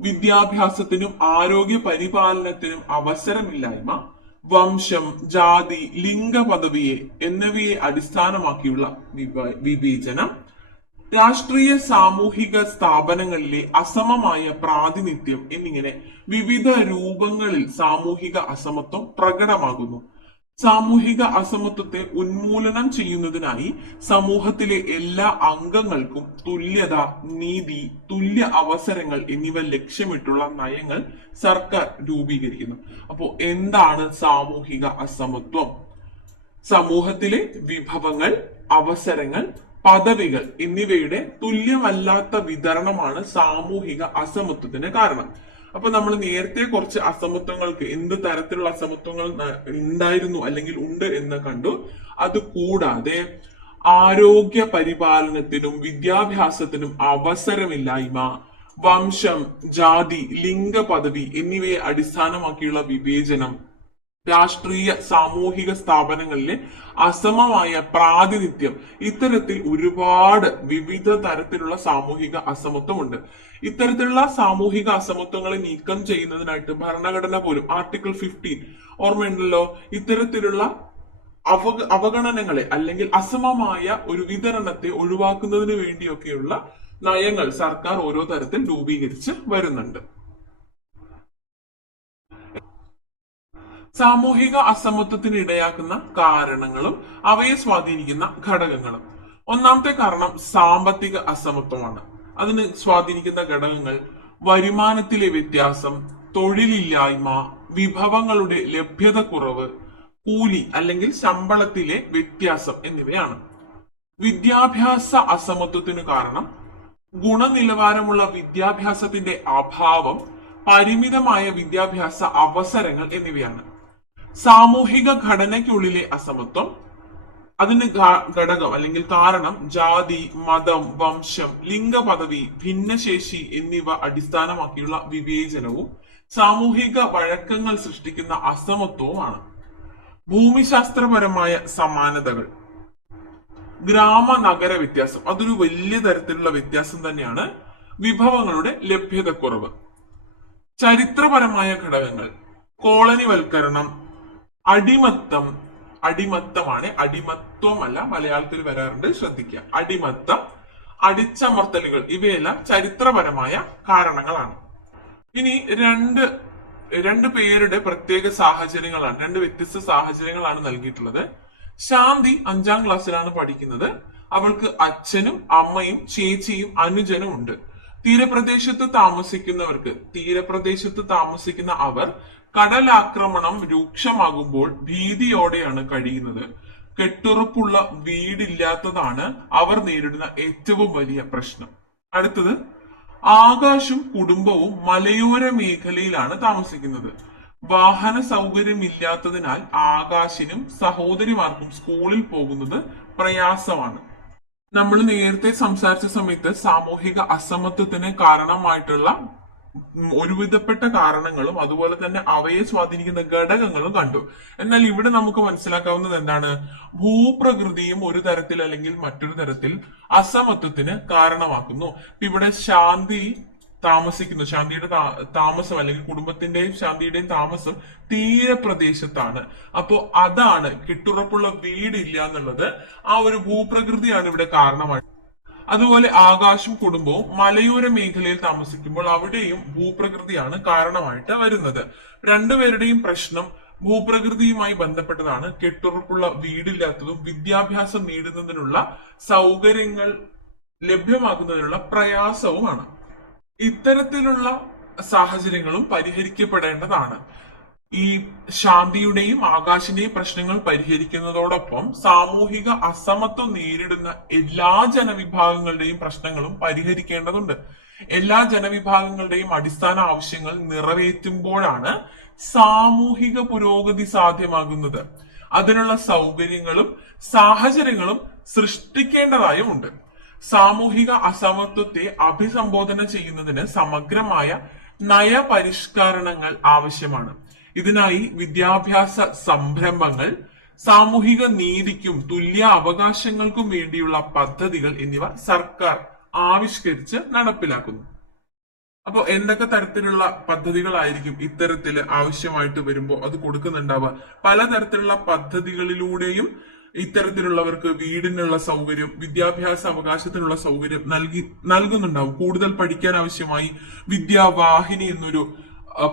വിദ്യാഭ്യാസത്തിനും ആരോഗ്യ പരിപാലനത്തിനും അവസരമില്ലായ്മ, വംശം, ജാതി, ലിംഗ പദവിയെ എന്നിവയെ അടിസ്ഥാനമാക്കിയുള്ള വിവേചനം, രാഷ്ട്രീയ സാമൂഹിക സ്ഥാപനങ്ങളിലെ അസമമായ പ്രാതിനിധ്യം എന്നിങ്ങനെ വിവിധ രൂപങ്ങളിൽ സാമൂഹിക അസമത്വം പ്രകടമാകുന്നു. സാമൂഹിക അസമത്വത്തെ ഉന്മൂലനം ചെയ്യുന്നതിനായി സമൂഹത്തിലെ എല്ലാ അംഗങ്ങൾക്കും തുല്യത, നീതി, തുല്യ അവസരങ്ങൾ എന്നിവ ലക്ഷ്യമിട്ടുള്ള നയങ്ങൾ സർക്കാർ രൂപീകരിക്കുന്നു. അപ്പോ എന്താണ് സാമൂഹിക അസമത്വം? സമൂഹത്തിലെ വിഭവങ്ങൾ, അവസരങ്ങൾ, പദവികൾ എന്നിവയുടെ തുല്യമല്ലാത്ത വിതരണമാണ് സാമൂഹിക അസമത്വത്തിന് കാരണം. അപ്പൊ നമ്മൾ നേരത്തെ കുറച്ച് അസമത്വങ്ങൾക്ക് എന്ത് തരത്തിലുള്ള അസമത്വങ്ങൾ ഉണ്ടായിരുന്നു അല്ലെങ്കിൽ ഉണ്ട് എന്ന് കണ്ടു. അത് കൂടാതെ ആരോഗ്യ പരിപാലനത്തിനും വിദ്യാഭ്യാസത്തിനും അവസരമില്ലായ്മ, വംശം, ജാതി, ലിംഗ പദവി എന്നിവയെ അടിസ്ഥാനമാക്കിയുള്ള വിവേചനം, രാഷ്ട്രീയ സാമൂഹിക സ്ഥാപനങ്ങളിലെ അസമമായ പ്രാതിനിധ്യം, ഇത്തരത്തിൽ ഒരുപാട് വിവിധ തരത്തിലുള്ള സാമൂഹിക അസമത്വമുണ്ട്. ഇത്തരത്തിലുള്ള സാമൂഹിക അസമത്വങ്ങളെ നീക്കം ചെയ്യുന്നതിനായിട്ട് ഭരണഘടന പോലും ആർട്ടിക്കിൾ 15 ഓർമ്മയുണ്ടല്ലോ, ഇത്തരത്തിലുള്ള അവഗണനകളെ അല്ലെങ്കിൽ അസമമായ ഒരു വിതരണത്തെ ഒഴിവാക്കുന്നതിന് വേണ്ടിയൊക്കെയുള്ള നയങ്ങൾ സർക്കാർ ഓരോ തരത്തിൽ രൂപീകരിച്ച് വരുന്നുണ്ട്. സാമൂഹിക അസമത്വത്തിന് ഇടയാക്കുന്ന കാരണങ്ങളും അവയെ സ്വാധീനിക്കുന്ന ഘടകങ്ങളും. ഒന്നാമത്തെ കാരണം സാമ്പത്തിക അസമത്വമാണ്. അതിന് സ്വാധീനിക്കുന്ന ഘടകങ്ങൾ വരുമാനത്തിലെ വ്യത്യാസം, തൊഴിലില്ലായ്മ, വിഭവങ്ങളുടെ ലഭ്യത കുറവ്, കൂലി അല്ലെങ്കിൽ ശമ്പളത്തിലെ വ്യത്യാസം എന്നിവയാണ്. വിദ്യാഭ്യാസ അസമത്വത്തിന് കാരണം ഗുണനിലവാരമുള്ള വിദ്യാഭ്യാസത്തിന്റെ അഭാവം, പരിമിതമായ വിദ്യാഭ്യാസ അവസരങ്ങൾ എന്നിവയാണ്. സാമൂഹിക ഘടനയ്ക്കുള്ളിലെ അസമത്വം, അതിന് ഘടകം അല്ലെങ്കിൽ കാരണം ജാതി, മതം, വംശം, ലിംഗ പദവി, ഭിന്നശേഷി എന്നിവ അടിസ്ഥാനമാക്കിയുള്ള വിവേചനവും സാമൂഹിക വഴക്കങ്ങൾ സൃഷ്ടിക്കുന്ന അസമത്വവുമാണ്. ഭൂമിശാസ്ത്രപരമായ സമാനതകൾ, ഗ്രാമ നഗര വ്യത്യാസം, അതൊരു വലിയ തരത്തിലുള്ള വ്യത്യാസം തന്നെയാണ്. വിഭവങ്ങളുടെ ലഭ്യതക്കുറവ്. ചരിത്രപരമായ ഘടകങ്ങൾ, കോളനിവൽക്കരണം, അടിമത്തം, അടിമത്തമാണ്, അടിമത്വമല്ല, മലയാളത്തിൽ വരാറുണ്ട്, ശ്രദ്ധിക്കുക. അടിമത്തം, അടിച്ചമർത്തലുകൾ ഇവയെല്ലാം ചരിത്രപരമായ കാരണങ്ങളാണ്. ഇനി രണ്ട് പേരുടെ പ്രത്യേക സാഹചര്യങ്ങളാണ്, രണ്ട് വ്യത്യസ്ത സാഹചര്യങ്ങളാണ് നൽകിയിട്ടുള്ളത്. ശാന്തി 5ാം ക്ലാസ്സിലാണ് പഠിക്കുന്നത്. അവൾക്ക് അച്ഛനും അമ്മയും ചേച്ചിയും അനുജനും ഉണ്ട്. തീരപ്രദേശത്ത് താമസിക്കുന്ന അവർ കടലാക്രമണം രൂക്ഷമാകുമ്പോൾ ഭീതിയോടെയാണ് കഴിയുന്നത്. കെട്ടുറപ്പുള്ള വീടില്ലാത്തതാണ് അവർ നേരിടുന്ന ഏറ്റവും വലിയ പ്രശ്നം. അടുത്തത്, ആകാശും കുടുംബവും മലയോര മേഖലയിലാണ് താമസിക്കുന്നത്. വാഹന സൗകര്യമില്ലാത്തതിനാൽ ആകാശിനും സഹോദരിമാർക്കും സ്കൂളിൽ പോകുന്നത് പ്രയാസമാണ്. നമ്മൾ നേരത്തെ സംസാരിച്ച സമയത്ത് സാമൂഹിക അസമത്വത്തിന് കാരണമായിട്ടുള്ള ഒരുവിധപ്പെട്ട കാരണങ്ങളും അതുപോലെ തന്നെ അവയെ സ്വാധീനിക്കുന്ന ഘടകങ്ങളും കണ്ടു. എന്നാൽ ഇവിടെ നമുക്ക് മനസ്സിലാക്കാവുന്നത് എന്താണ്? ഭൂപ്രകൃതിയും ഒരു തരത്തിൽ അല്ലെങ്കിൽ മറ്റൊരു തരത്തിൽ അസമത്വത്തിന് കാരണമാക്കുന്നു. ഇവിടെ ശാന്തിയുടെ താമസം അല്ലെങ്കിൽ കുടുംബത്തിന്റെയും ശാന്തിയുടെയും താമസം തീരപ്രദേശത്താണ്. അപ്പോ അതാണ്, കെട്ടുറപ്പുള്ള വീടില്ല എന്നുള്ളത് ആ ഒരു ഭൂപ്രകൃതിയാണ് ഇവിടെ കാരണമായിട്ട്. അതുപോലെ ആകാശും കുടുംബവും മലയോര മേഖലയിൽ താമസിക്കുമ്പോൾ അവിടെയും ഭൂപ്രകൃതിയാണ് കാരണമായിട്ട് വരുന്നത്. രണ്ടുപേരുടെയും പ്രശ്നം ഭൂപ്രകൃതിയുമായി ബന്ധപ്പെട്ടതാണ്. കെട്ടുറപ്പുള്ള വീടില്ലാത്തതും വിദ്യാഭ്യാസം നേടുന്നതിനുള്ള സൗകര്യങ്ങൾ ലഭ്യമാക്കുന്നതിനുള്ള പ്രയാസവുമാണ്. ഇത്തരത്തിലുള്ള സാഹചര്യങ്ങളും പരിഹരിക്കപ്പെടേണ്ടതാണ്. ഈ ശാന്തിയുടെയും ആകാശിന്റെയും പ്രശ്നങ്ങൾ പരിഹരിക്കുന്നതോടൊപ്പം സാമൂഹിക അസമത്വം നേരിടുന്ന എല്ലാ ജനവിഭാഗങ്ങളുടെയും പ്രശ്നങ്ങളും പരിഹരിക്കേണ്ടതുണ്ട്. എല്ലാ ജനവിഭാഗങ്ങളുടെയും അടിസ്ഥാന ആവശ്യങ്ങൾ നിറവേറ്റുമ്പോഴാണ് സാമൂഹിക പുരോഗതി സാധ്യമാകുന്നത്. അതിനുള്ള സൗകര്യങ്ങളും സാഹചര്യങ്ങളും സൃഷ്ടിക്കേണ്ടതായുമുണ്ട്. സാമൂഹിക അസമത്വത്തെ അഭിസംബോധന ചെയ്യുന്നതിന് സമഗ്രമായ നയപരിഷ്കരണങ്ങൾ ആവശ്യമാണ്. ഇതിനായി വിദ്യാഭ്യാസ സംരംഭങ്ങൾ, സാമൂഹിക നീതിക്കും തുല്യ അവകാശങ്ങൾക്കും വേണ്ടിയുള്ള പദ്ധതികൾ എന്നിവ സർക്കാർ ആവിഷ്കരിച്ച് നടപ്പിലാക്കുന്നു. അപ്പൊ എന്തൊക്കെ തരത്തിലുള്ള പദ്ധതികളായിരിക്കും ഇത്തരത്തിൽ ആവശ്യമായിട്ട് വരുമ്പോൾ അത് കൊടുക്കുന്നുണ്ടാവുക? പലതരത്തിലുള്ള പദ്ധതികളിലൂടെയും ഇത്തരത്തിലുള്ളവർക്ക് വീടിനുള്ള സൗകര്യം, വിദ്യാഭ്യാസ അവകാശത്തിനുള്ള സൗകര്യം നൽകുന്നുണ്ടാവും. കൂടുതൽ പഠിക്കാൻ ആവശ്യമായി വിദ്യാവാഹിനി എന്നൊരു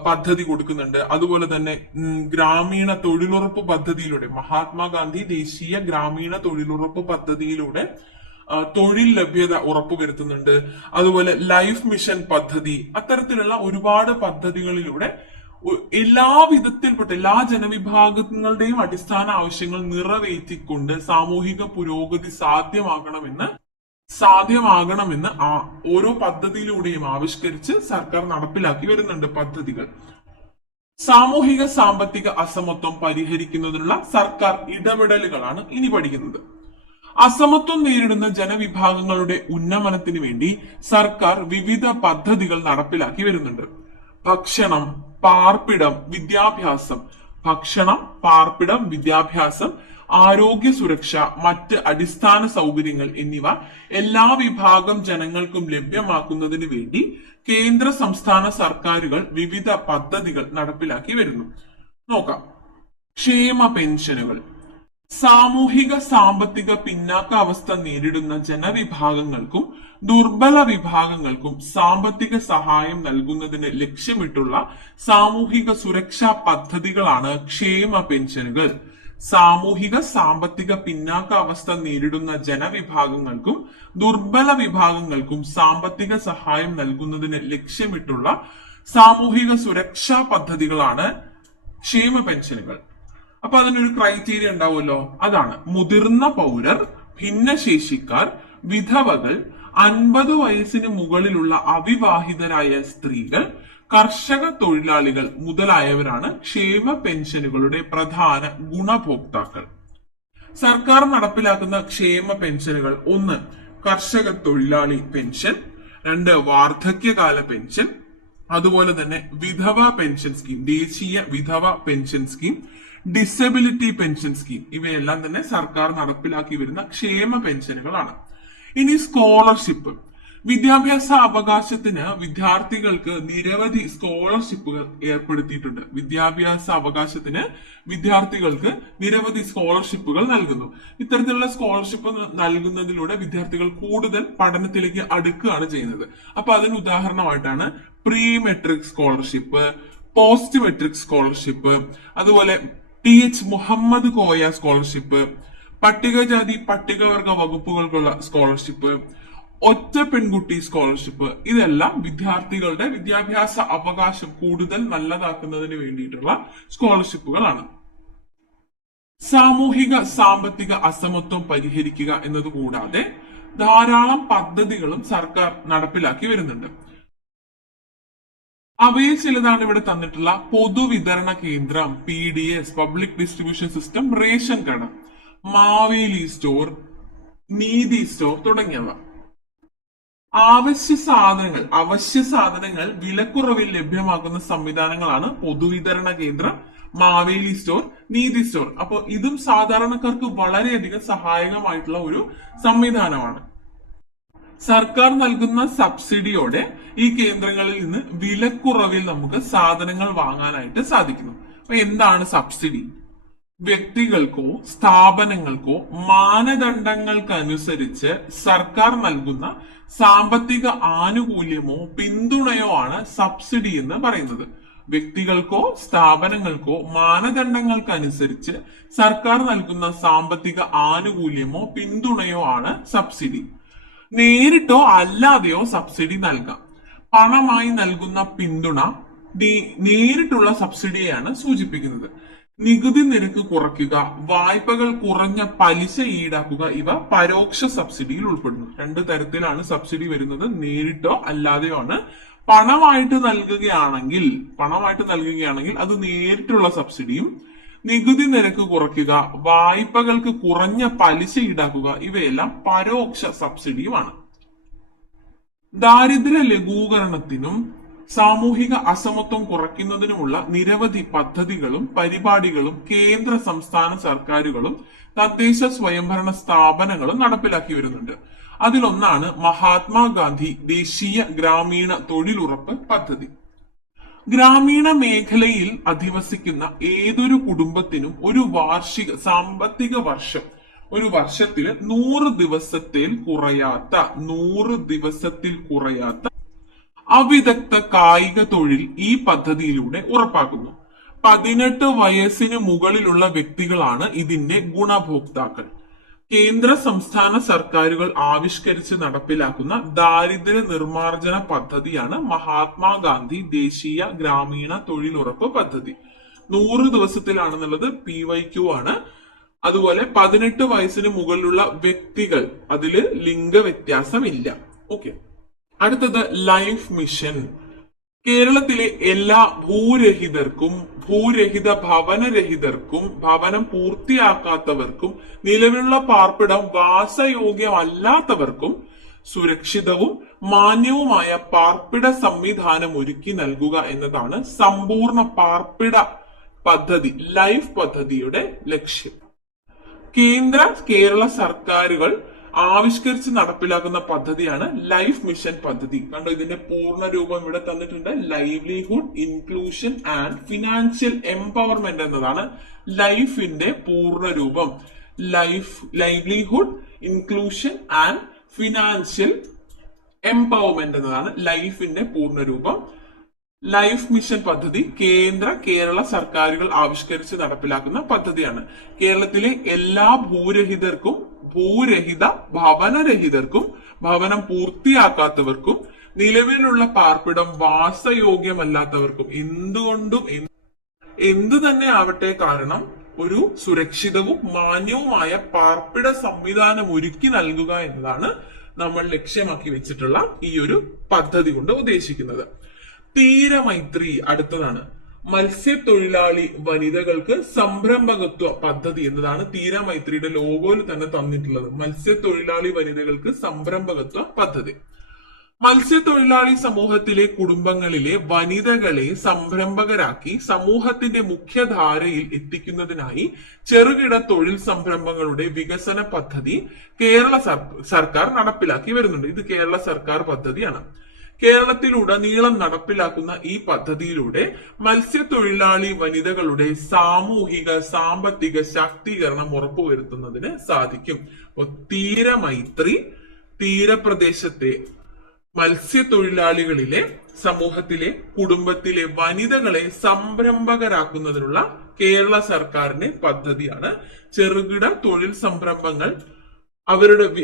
പദ്ധതി കൊടുക്കുന്നുണ്ട്. അതുപോലെ തന്നെ ഗ്രാമീണ തൊഴിലുറപ്പ് പദ്ധതിയിലൂടെ, മഹാത്മാഗാന്ധി ദേശീയ ഗ്രാമീണ തൊഴിലുറപ്പ് പദ്ധതിയിലൂടെ തൊഴിൽ ലഭ്യത ഉറപ്പുവരുത്തുന്നുണ്ട്. അതുപോലെ ലൈഫ് മിഷൻ പദ്ധതി, അത്തരത്തിലുള്ള ഒരുപാട് പദ്ധതികളിലൂടെ എല്ലാ വിധത്തിൽപ്പെട്ട എല്ലാ ജനവിഭാഗങ്ങളുടെയും അടിസ്ഥാന ആവശ്യങ്ങൾ നിറവേറ്റിക്കൊണ്ട് സാമൂഹിക പുരോഗതി സാധ്യമാകണമെന്ന് ഓരോ പദ്ധതിയിലൂടെയും ആവിഷ്കരിച്ച് സർക്കാർ നടപ്പിലാക്കി വരുന്നുണ്ട് പദ്ധതികൾ. സാമൂഹിക സാമ്പത്തിക അസമത്വം പരിഹരിക്കുന്നതിനുള്ള സർക്കാർ ഇടപെടലുകളാണ് ഇനി പഠിക്കുന്നത്. അസമത്വം നേരിടുന്ന ജനവിഭാഗങ്ങളുടെ ഉന്നമനത്തിന് വേണ്ടി സർക്കാർ വിവിധ പദ്ധതികൾ നടപ്പിലാക്കി വരുന്നുണ്ട്. ഭക്ഷണം, പാർപ്പിടം, വിദ്യാഭ്യാസം, ആരോഗ്യ സുരക്ഷ, മറ്റ് അടിസ്ഥാന സൗകര്യങ്ങൾ എന്നിവ എല്ലാ വിഭാഗം ജനങ്ങൾക്കും ലഭ്യമാക്കുന്നതിന് വേണ്ടി കേന്ദ്ര സംസ്ഥാന സർക്കാരുകൾ വിവിധ പദ്ധതികൾ നടപ്പിലാക്കി വരുന്നു. നോക്കാം. ക്ഷേമ പെൻഷനുകൾ. സാമൂഹിക സാമ്പത്തിക പിന്നാക്കാവസ്ഥ നേരിടുന്ന ജനവിഭാഗങ്ങൾക്കും ദുർബല വിഭാഗങ്ങൾക്കും സാമ്പത്തിക സഹായം നൽകുന്നതിന് ലക്ഷ്യമിട്ടുള്ള സാമൂഹിക സുരക്ഷാ പദ്ധതികളാണ് ക്ഷേമ പെൻഷനുകൾ. സാമൂഹിക സാമ്പത്തിക പിന്നാക്കാവസ്ഥ നേരിടുന്ന ജനവിഭാഗങ്ങൾക്കും ദുർബല വിഭാഗങ്ങൾക്കും സാമ്പത്തിക സഹായം നൽകുന്നതിന് ലക്ഷ്യമിട്ടുള്ള സാമൂഹിക സുരക്ഷാ പദ്ധതികളാണ് ക്ഷേമ പെൻഷനുകൾ. അപ്പൊ അതിനൊരു ക്രൈറ്റീരിയ ഉണ്ടാവുമല്ലോ, അതാണ് മുതിർന്ന പൗരർ, ഭിന്നശേഷിക്കാർ, വിധവകൾ, 50 വയസ്സിന് മുകളിലുള്ള അവിവാഹിതരായ സ്ത്രീകൾ, കർഷക തൊഴിലാളികൾ മുതലായവരാണ് ക്ഷേമ പെൻഷനുകളുടെ പ്രധാന ഗുണഭോക്താക്കൾ. സർക്കാർ നടപ്പിലാക്കുന്ന ക്ഷേമ പെൻഷനുകൾ: 1. കർഷക തൊഴിലാളി പെൻഷൻ, 2. വാർദ്ധക്യകാല പെൻഷൻ, അതുപോലെ തന്നെ വിധവ പെൻഷൻ സ്കീം, ദേശീയ വിധവ pension scheme, disability pension scheme, ഇവയെല്ലാം തന്നെ സർക്കാർ നടപ്പിലാക്കി വരുന്ന ക്ഷേമ പെൻഷനുകളാണ്. ഇനി സ്കോളർഷിപ്പ്. വിദ്യാഭ്യാസ അവകാശത്തിന് വിദ്യാർത്ഥികൾക്ക് നിരവധി സ്കോളർഷിപ്പുകൾ ഏർപ്പെടുത്തിയിട്ടുണ്ട്. നിരവധി സ്കോളർഷിപ്പുകൾ നൽകുന്നു. ഇത്തരത്തിലുള്ള സ്കോളർഷിപ്പ് നൽകുന്നതിലൂടെ വിദ്യാർത്ഥികൾ കൂടുതൽ പഠനത്തിലേക്ക് അടുക്കുകയാണ് ചെയ്യുന്നത്. അപ്പൊ അതിന് ഉദാഹരണമായിട്ടാണ് pre matric scholarship, post matric scholarship, അതുപോലെ TH മുഹമ്മദ് കോയ സ്കോളർഷിപ്പ്, പട്ടികജാതി പട്ടികവർഗ വകുപ്പുകൾക്കുള്ള സ്കോളർഷിപ്പ്, ഒറ്റ പെൺകുട്ടി സ്കോളർഷിപ്പ്. ഇതെല്ലാം വിദ്യാർത്ഥികളുടെ വിദ്യാഭ്യാസ അവകാശം കൂടുതൽ നല്ലതാക്കുന്നതിന് വേണ്ടിയിട്ടുള്ള സ്കോളർഷിപ്പുകളാണ്. സാമൂഹിക സാമ്പത്തിക അസമത്വം പരിഹരിക്കുക എന്നതുകൂടാതെ ധാരാളം പദ്ധതികളും സർക്കാർ നടപ്പിലാക്കി വരുന്നുണ്ട്. അവയിൽ ചിലതാണ് ഇവിടെ തന്നിട്ടുള്ള പൊതുവിതരണ കേന്ദ്രം, PDS, public distribution system, ration കട, മാവേലി സ്റ്റോർ, നീതി സ്റ്റോർ തുടങ്ങിയവ. അവശ്യ സാധനങ്ങൾ വിലക്കുറവിൽ ലഭ്യമാക്കുന്ന സംവിധാനങ്ങളാണ് പൊതുവിതരണ കേന്ദ്രം, മാവേലി സ്റ്റോർ, നീതി സ്റ്റോർ. അപ്പൊ ഇതും സാധാരണക്കാർക്ക് വളരെയധികം സഹായകമായിട്ടുള്ള ഒരു സംവിധാനമാണ്. സർക്കാർ നൽകുന്ന സബ്സിഡിയോടെ ഈ കേന്ദ്രങ്ങളിൽ നിന്ന് വിലക്കുറവിൽ നമുക്ക് സാധനങ്ങൾ വാങ്ങാനായിട്ട് സാധിക്കുന്നു. അപ്പൊ എന്താണ് സബ്സിഡി? വ്യക്തികൾക്കോ സ്ഥാപനങ്ങൾക്കോ മാനദണ്ഡങ്ങൾക്കനുസരിച്ച് സർക്കാർ നൽകുന്ന സാമ്പത്തിക ആനുകൂല്യമോ പിന്തുണയോ ആണ് സബ്സിഡി എന്ന് പറയുന്നത്. വ്യക്തികൾക്കോ സ്ഥാപനങ്ങൾക്കോ മാനദണ്ഡങ്ങൾക്കനുസരിച്ച് സർക്കാർ നൽകുന്ന സാമ്പത്തിക ആനുകൂല്യമോ പിന്തുണയോ ആണ് സബ്സിഡി. നേരിട്ടോ അല്ലാതെയോ സബ്സിഡി നൽകാം. പണമായി നൽകുന്ന പിന്തുണ, നേരിട്ടുള്ള സബ്സിഡിയെയാണ് സൂചിപ്പിക്കുന്നത്. നികുതി നിരക്ക് കുറയ്ക്കുക, വായ്പകൾ കുറഞ്ഞ പലിശ ഈടാക്കുക, ഇവ പരോക്ഷ സബ്സിഡിയിൽ ഉൾപ്പെടുന്നു. രണ്ട് തരത്തിലാണ് സബ്സിഡി വരുന്നത്, നേരിട്ടോ അല്ലാതെയോ ആണ്. പണമായിട്ട് നൽകുകയാണെങ്കിൽ അത് നേരിട്ടുള്ള സബ്സിഡിയും, നികുതി നിരക്ക് കുറയ്ക്കുക, വായ്പകൾക്ക് കുറഞ്ഞ പലിശ ഈടാക്കുക, ഇവയെല്ലാം പരോക്ഷ സബ്സിഡിയുമാണ്. ദാരിദ്ര്യ ലഘൂകരണത്തിനും സാമൂഹിക അസമത്വം കുറയ്ക്കുന്നതിനുമുള്ള നിരവധി പദ്ധതികളും പരിപാടികളും കേന്ദ്ര സംസ്ഥാന സർക്കാരുകളും തദ്ദേശ സ്വയംഭരണ സ്ഥാപനങ്ങളും നടപ്പിലാക്കി വരുന്നുണ്ട്. അതിലൊന്നാണ് മഹാത്മാഗാന്ധി ദേശീയ ഗ്രാമീണ തൊഴിലുറപ്പ് പദ്ധതി. ഗ്രാമീണ മേഖലയിൽ അധിവസിക്കുന്ന ഏതൊരു കുടുംബത്തിനും ഒരു വാർഷിക സാമ്പത്തിക വർഷം, ഒരു വർഷത്തിൽ 100 ദിവസത്തിൽ കുറയാത്ത അവിദഗ്ധ കായിക തൊഴിൽ ഈ പദ്ധതിയിലൂടെ ഉറപ്പാക്കുന്നു. 18 വയസ്സിന് മുകളിലുള്ള വ്യക്തികളാണ് ഇതിന്റെ ഗുണഭോക്താക്കൾ. കേന്ദ്ര സംസ്ഥാന സർക്കാരുകൾ ആവിഷ്കരിച്ച് നടപ്പിലാക്കുന്ന ദാരിദ്ര്യ നിർമ്മാർജ്ജന പദ്ധതിയാണ് മഹാത്മാഗാന്ധി ദേശീയ ഗ്രാമീണ തൊഴിലുറപ്പ് പദ്ധതി. 100 ദിവസത്തിലാണെന്നുള്ളത് PYQ ആണ്. അതുപോലെ 18 വയസ്സിന് മുകളിലുള്ള വ്യക്തികൾ, അതില് ലിംഗവ്യത്യാസമില്ല. ഓക്കെ, അടുത്തത് ലൈഫ് മിഷൻ. കേരളത്തിലെ എല്ലാ ഭൂരഹിതർക്കും, ഭൂരഹിത ഭവനരഹിതർക്കും, ഭവനം പൂർത്തിയാക്കാത്തവർക്കും, നിലവിലുള്ള പാർപ്പിടം വാസയോഗ്യമല്ലാത്തവർക്കും സുരക്ഷിതവും മാന്യവുമായ പാർപ്പിട സംവിധാനം ഒരുക്കി നൽകുക എന്നതാണ് സമ്പൂർണ്ണ പാർപ്പിട പദ്ധതി, ലൈഫ് പദ്ധതിയുടെ ലക്ഷ്യം. കേരള സർക്കാരുകൾ ആവിഷ്കരിച്ച് നടപ്പിലാക്കുന്ന പദ്ധതിയാണ് ലൈഫ് മിഷൻ പദ്ധതി. കണ്ടോ, ഇതിന്റെ പൂർണ്ണ രൂപം ഇവിടെ തന്നിട്ടുണ്ട്. Livelihood, inclusion and financial empowerment എന്നതാണ് ലൈഫിന്റെ പൂർണ്ണ രൂപം. Livelihood, inclusion and financial empowerment എന്നതാണ് ലൈഫിന്റെ പൂർണ്ണ രൂപം. ലൈഫ് മിഷൻ പദ്ധതി കേരള സർക്കാരുകൾ ആവിഷ്കരിച്ച് നടപ്പിലാക്കുന്ന പദ്ധതിയാണ്. കേരളത്തിലെ എല്ലാ ഭൂരഹിത ഭവനരഹിതർക്കും, ഭവനം പൂർത്തിയാക്കാത്തവർക്കും, നിലവിലുള്ള പാർപ്പിടം വാസയോഗ്യമല്ലാത്തവർക്കും, എന്തു തന്നെ ആവട്ടെ കാരണം ഒരു സുരക്ഷിതവും മാന്യവുമായ പാർപ്പിട സംവിധാനം ഒരുക്കി നൽകുക എന്നതാണ് നമ്മൾ ലക്ഷ്യമാക്കി വെച്ചിട്ടുള്ള ഈ ഒരു പദ്ധതി കൊണ്ട് ഉദ്ദേശിക്കുന്നത്. തീരമൈത്രി അടുത്തതാണ്. മത്സ്യത്തൊഴിലാളി വനിതകൾക്ക് സംരംഭകത്വ പദ്ധതി എന്നതാണ് തീരമൈത്രിയുടെ ലോഗോയിൽ തന്നെ തന്നിട്ടുള്ളത്. മത്സ്യത്തൊഴിലാളി വനിതകൾക്ക് സംരംഭകത്വ പദ്ധതി. മത്സ്യത്തൊഴിലാളി സമൂഹത്തിലെ കുടുംബങ്ങളിലെ വനിതകളെ സംരംഭകരാക്കി സമൂഹത്തിന്റെ മുഖ്യധാരയിൽ എത്തിക്കുന്നതിനായി ചെറുകിട തൊഴിൽ സംരംഭങ്ങളുടെ വികസന പദ്ധതി കേരള സർക്കാർ നടപ്പിലാക്കി വരുന്നുണ്ട്. ഇത് കേരള സർക്കാർ പദ്ധതിയാണ്. കേരളത്തിലുടനീളം നടപ്പിലാക്കുന്ന ഈ പദ്ധതിയിലൂടെ മത്സ്യത്തൊഴിലാളി വനിതകളുടെ സാമൂഹിക സാമ്പത്തിക ശാക്തീകരണം ഉറപ്പുവരുത്തുന്നതിന് സാധിക്കും. അപ്പോൾ തീരമൈത്രി തീരപ്രദേശത്തെ മത്സ്യത്തൊഴിലാളികളിലെ സമൂഹത്തിലെ കുടുംബത്തിലെ വനിതകളെ സംരംഭകരാക്കുന്നതിനുള്ള കേരള സർക്കാരിന്റെ പദ്ധതിയാണ്. ചെറുകിട തൊഴിൽ സംരംഭങ്ങൾ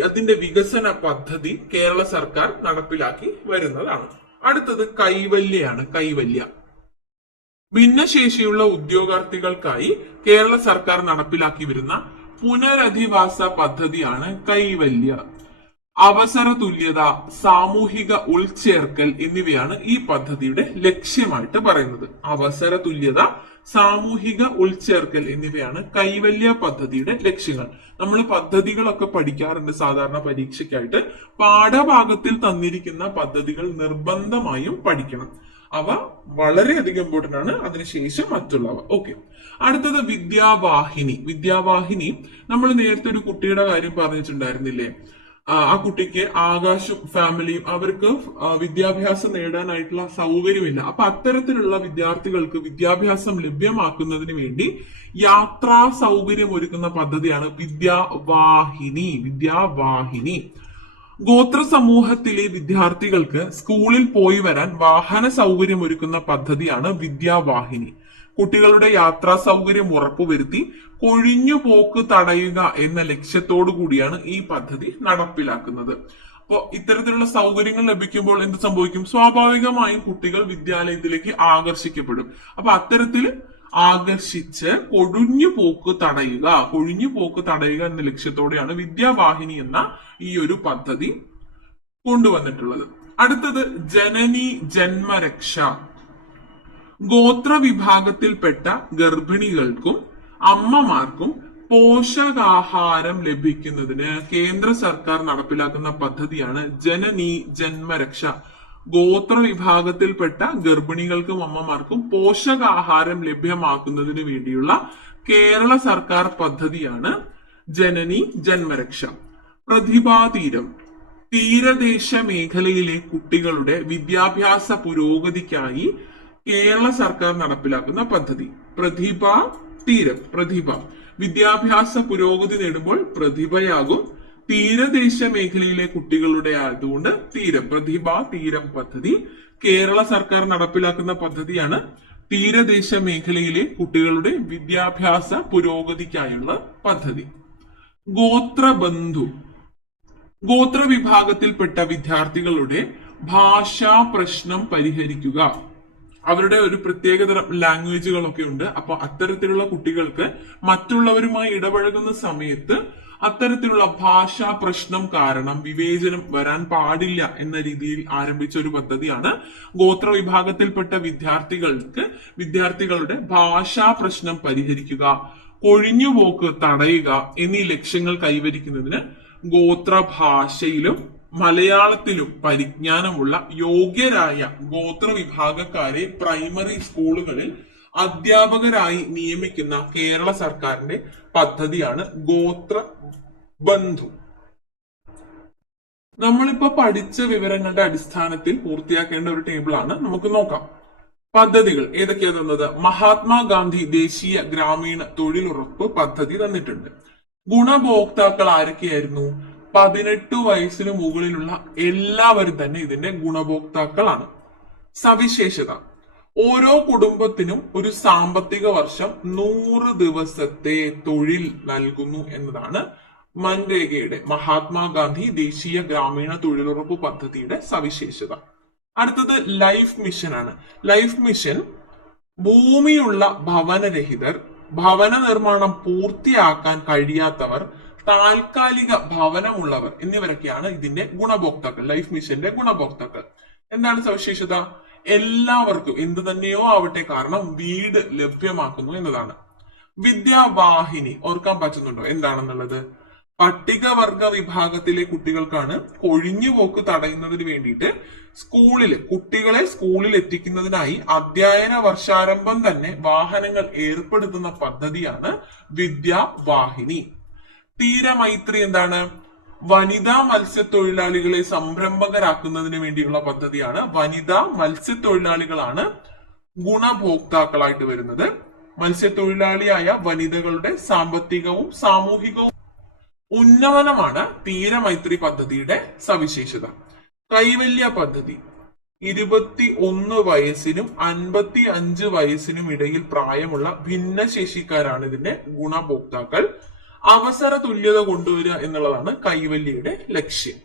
അതിന്റെ വികസന പദ്ധതി കേരള സർക്കാർ നടപ്പിലാക്കി വരുന്നതാണ്. അടുത്തത് കൈവല്യാണ്. കൈവല്യ ഭിന്നശേഷിയുള്ള ഉദ്യോഗാർത്ഥികൾക്കായി കേരള സർക്കാർ നടപ്പിലാക്കി വരുന്ന പുനരധിവാസ പദ്ധതിയാണ് കൈവല്യ. അവസര തുല്യത, സാമൂഹിക ഉൾച്ചേർക്കൽ എന്നിവയാണ് ഈ പദ്ധതിയുടെ ലക്ഷ്യമായിട്ട് പറയുന്നത്. അവസര തുല്യത, സാമൂഹിക ഉൾച്ചേർക്കൽ എന്നിവയാണ് കൈവല്യ പദ്ധതിയുടെ ലക്ഷ്യങ്ങൾ. നമ്മൾ പദ്ധതികളൊക്കെ പഠിക്കാറുണ്ട് സാധാരണ പരീക്ഷയ്ക്കായിട്ട്. പാഠഭാഗത്തിൽ തന്നിരിക്കുന്ന പദ്ധതികൾ നിർബന്ധമായും പഠിക്കണം. അവ വളരെയധികം ഇമ്പോർട്ടന്റ് ആണ്. അതിനുശേഷം മറ്റുള്ളവ. ഓക്കെ, അടുത്തത് വിദ്യാവാഹിനി. നമ്മൾ നേരത്തെ ഒരു കുട്ടിയുടെ കാര്യം പറഞ്ഞിട്ടുണ്ടായിരുന്നില്ലേ? ആ കുട്ടിക്ക് ആകാശും ഫാമിലിയും അവർക്ക് വിദ്യാഭ്യാസം നേടാനായിട്ടുള്ള സൗകര്യമില്ല. അപ്പൊ അത്തരത്തിലുള്ള വിദ്യാർത്ഥികൾക്ക് വിദ്യാഭ്യാസം ലഭ്യമാക്കുന്നതിന് വേണ്ടി യാത്രാ സൗകര്യം ഒരുക്കുന്ന പദ്ധതിയാണ് വിദ്യാവാഹിനി. ഗോത്ര സമൂഹത്തിലെ വിദ്യാർത്ഥികൾക്ക് സ്കൂളിൽ പോയി വരാൻ വാഹന സൗകര്യം ഒരുക്കുന്ന പദ്ധതിയാണ് വിദ്യാവാഹിനി. കുട്ടികളുടെ യാത്രാ സൗകര്യം ഉറപ്പുവരുത്തി കൊഴിഞ്ഞുപോക്ക് തടയുക എന്ന ലക്ഷ്യത്തോടു കൂടിയാണ് ഈ പദ്ധതി നടപ്പിലാക്കുന്നത്. അപ്പൊ ഇത്തരത്തിലുള്ള സൗകര്യങ്ങൾ ലഭിക്കുമ്പോൾ എന്ത് സംഭവിക്കും? സ്വാഭാവികമായും കുട്ടികൾ വിദ്യാലയത്തിലേക്ക് ആകർഷിക്കപ്പെടും. അപ്പൊ അത്തരത്തിൽ ആകർഷിച്ച് കൊഴിഞ്ഞു പോക്ക് തടയുക എന്ന ലക്ഷ്യത്തോടെയാണ് വിദ്യാവാഹിനി എന്ന ഈ ഒരു പദ്ധതി കൊണ്ടുവന്നിട്ടുള്ളത്. അടുത്തത് ജനനി ജന്മരക്ഷ. ഗോത്ര വിഭാഗത്തിൽപ്പെട്ട ഗർഭിണികൾക്കും അമ്മമാർക്കും പോഷകാഹാരം ലഭിക്കുന്നതിന് കേന്ദ്ര സർക്കാർ നടപ്പിലാക്കുന്ന പദ്ധതിയാണ് ജനനി ജന്മരക്ഷ. ഗോത്ര വിഭാഗത്തിൽപ്പെട്ട ഗർഭിണികൾക്കും അമ്മമാർക്കും പോഷകാഹാരം ലഭ്യമാക്കുന്നതിന് വേണ്ടിയുള്ള കേരള സർക്കാർ പദ്ധതിയാണ് ജനനി ജന്മരക്ഷ. പ്രതിഭാതീരം. തീരദേശ മേഖലയിലെ കുട്ടികളുടെ വിദ്യാഭ്യാസ പുരോഗതിക്കായി കേരള സർക്കാർ നടപ്പിലാക്കുന്ന പദ്ധതി. പ്രതിഭ വിദ്യാഭ്യാസ പുരോഗതി നേടുമ്പോൾ പ്രതിഭയാകും. തീരദേശ മേഖലയിലെ കുട്ടികളുടെ ആയതുകൊണ്ട് തീരം പദ്ധതി കേരള സർക്കാർ നടപ്പിലാക്കുന്ന പദ്ധതിയാണ്. തീരദേശ മേഖലയിലെ കുട്ടികളുടെ വിദ്യാഭ്യാസ പുരോഗതിക്കായുള്ള പദ്ധതി. ഗോത്രബന്ധു. ഗോത്ര വിഭാഗത്തിൽപ്പെട്ട വിദ്യാർത്ഥികളുടെ ഭാഷാ പ്രശ്നം പരിഹരിക്കുക. അവരുടെ ഒരു പ്രത്യേകതരം ലാംഗ്വേജുകളൊക്കെ ഉണ്ട്. അപ്പൊ അത്തരത്തിലുള്ള കുട്ടികൾക്ക് മറ്റുള്ളവരുമായി ഇടപഴകുന്ന സമയത്ത് അത്തരത്തിലുള്ള ഭാഷാ പ്രശ്നം കാരണം വിവേചനം വരാൻ പാടില്ല എന്ന രീതിയിൽ ആരംഭിച്ച ഒരു പദ്ധതിയാണ്. ഗോത്ര വിഭാഗത്തിൽപ്പെട്ട വിദ്യാർത്ഥികളുടെ ഭാഷാ പ്രശ്നം പരിഹരിക്കുക, കൊഴിഞ്ഞുപോക്ക് തടയുക എന്നീ ലക്ഷ്യങ്ങൾ കൈവരിക്കുന്നതിന് ഗോത്രഭാഷയിലും മലയാളത്തിലും പരിജ്ഞാനമുള്ള യോഗ്യരായ ഗോത്ര വിഭാഗക്കാരെ പ്രൈമറി സ്കൂളുകളിൽ അധ്യാപകരായി നിയമിക്കുന്ന കേരള സർക്കാരിന്റെ പദ്ധതിയാണ് ഗോത്ര ബന്ധു. നമ്മളിപ്പോ പഠിച്ച വിവരങ്ങളുടെ അടിസ്ഥാനത്തിൽ പൂർത്തിയാക്കേണ്ട ഒരു ടേബിളാണ്, നമുക്ക് നോക്കാം. പദ്ധതികൾ ഏതൊക്കെയാ തന്നത്? മഹാത്മാഗാന്ധി ദേശീയ ഗ്രാമീണ തൊഴിലുറപ്പ് പദ്ധതി തന്നിട്ടുണ്ട്. ഗുണഭോക്താക്കൾ ആരൊക്കെയായിരുന്നു? 18 വയസ്സിന് മുകളിലുള്ള എല്ലാവരും തന്നെ ഇതിന്റെ ഗുണഭോക്താക്കളാണ്. സവിശേഷത: ഓരോ കുടുംബത്തിനും ഒരു സാമ്പത്തിക വർഷം 100 ദിവസത്തെ തൊഴിൽ നൽകുന്നു എന്നതാണ് മൻരേഗയുടെ മഹാത്മാഗാന്ധി ദേശീയ ഗ്രാമീണ തൊഴിലുറപ്പ് പദ്ധതിയുടെ സവിശേഷത. അടുത്തത് ലൈഫ് മിഷൻ ആണ്. ലൈഫ് മിഷൻ ഭൂമിയുള്ള ഭവനരഹിതർ, ഭവന നിർമ്മാണം പൂർത്തിയാക്കാൻ കഴിയാത്തവർ, താൽക്കാലിക ഭവനമുള്ളവർ എന്നിവരൊക്കെയാണ് ഇതിന്റെ ഗുണഭോക്താക്കൾ, ലൈഫ് മിഷന്റെ ഗുണഭോക്താക്കൾ. എന്താണ് സവിശേഷത? എല്ലാവർക്കും എന്ത് തന്നെയോ ആവട്ടെ, കാരണം വീട് ലഭ്യമാക്കുന്നു എന്നതാണ്. വിദ്യാവാഹിനി ഓർക്കാൻ പറ്റുന്നുണ്ടോ എന്താണെന്നുള്ളത്? പട്ടികവർഗ വിഭാഗത്തിലെ കുട്ടികൾക്കാണ് കൊഴിഞ്ഞുപോക്ക് തടയുന്നതിന് വേണ്ടിയിട്ട് കുട്ടികളെ സ്കൂളിൽ എത്തിക്കുന്നതിനായി അധ്യയന വർഷാരംഭം തന്നെ വാഹനങ്ങൾ ഏർപ്പെടുത്തുന്ന പദ്ധതിയാണ് വിദ്യാവാഹിനി. തീരമൈത്രി എന്താണ്? വനിതാ മത്സ്യത്തൊഴിലാളികളെ സംരംഭകരാക്കുന്നതിന് വേണ്ടിയുള്ള പദ്ധതിയാണ്. വനിതാ മത്സ്യത്തൊഴിലാളികളാണ് ഗുണഭോക്താക്കളായിട്ട് വരുന്നത്. മത്സ്യത്തൊഴിലാളിയായ വനിതകളുടെ സാമ്പത്തികവും സാമൂഹികവും ഉന്നമനമാണ് തീരമൈത്രി പദ്ധതിയുടെ സവിശേഷത. കൈവല്യ പദ്ധതി 21 വയസ്സിനും 55 വയസ്സിനും ഇടയിൽ പ്രായമുള്ള ഭിന്നശേഷിക്കാരാണ് ഇതിന്റെ ഗുണഭോക്താക്കൾ. അവസര തുല്യത കൊണ്ടുവരിക എന്നുള്ളതാണ് കൈവല്യയുടെ ലക്ഷ്യം.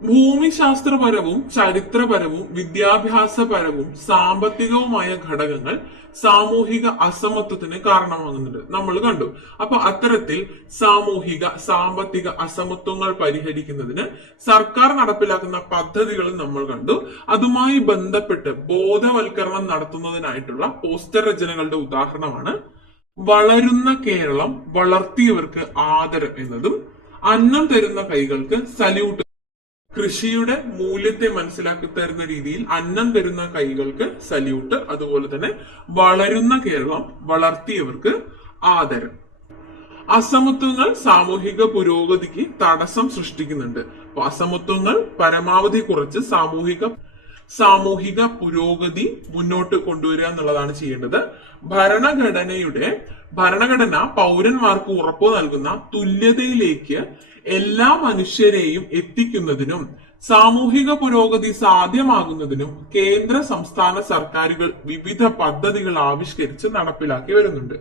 ഭൂമിശാസ്ത്രപരവും ചരിത്രപരവും വിദ്യാഭ്യാസപരവും സാമ്പത്തികവുമായ ഘടകങ്ങൾ സാമൂഹിക അസമത്വത്തിന് കാരണമാകുന്നുണ്ട്, നമ്മൾ കണ്ടു. അപ്പൊ അത്തരത്തിൽ സാമൂഹിക സാമ്പത്തിക അസമത്വങ്ങൾ പരിഹരിക്കുന്നതിന് സർക്കാർ നടപ്പിലാക്കുന്ന പദ്ധതികൾ നമ്മൾ കണ്ടു. അതുമായി ബന്ധപ്പെട്ട് ബോധവൽക്കരണം നടത്തുന്നതിനായിട്ടുള്ള പോസ്റ്റർ രചനകളുടെ ഉദാഹരണമാണ് വളരുന്ന കേരളം വളർത്തിയവർക്ക് ആദരം എന്നതും അന്നം തരുന്ന കൈകൾക്ക് സല്യൂട്ട്. കൃഷിയുടെ മൂല്യത്തെ മനസ്സിലാക്കി തരുന്ന രീതിയിൽ അന്നം തരുന്ന കൈകൾക്ക് സല്യൂട്ട്, അതുപോലെ തന്നെ വളരുന്ന കേരളം വളർത്തിയവർക്ക് ആദരം. അസമത്വങ്ങൾ സാമൂഹിക പുരോഗതിക്ക് തടസ്സം സൃഷ്ടിക്കുന്നുണ്ട്. അപ്പൊ അസമത്വങ്ങൾ പരമാവധി കുറച്ച് സാമൂഹിക പുരോഗതി മുന്നോട്ട് കൊണ്ടുവരിക എന്നുള്ളതാണ് ചെയ്യേണ്ടത്. ഭരണഘടന പൗരന്മാർക്ക് ഉറപ്പു നൽകുന്ന തുല്യതയിലേക്ക് എല്ലാ മനുഷ്യരെയും എത്തിക്കുന്നതിനും സാമൂഹിക പുരോഗതി സാധ്യമാകുന്നതിനും കേന്ദ്ര സംസ്ഥാന സർക്കാരുകൾ വിവിധ പദ്ധതികൾ ആവിഷ്കരിച്ച് നടപ്പിലാക്കി വരുന്നുണ്ട്.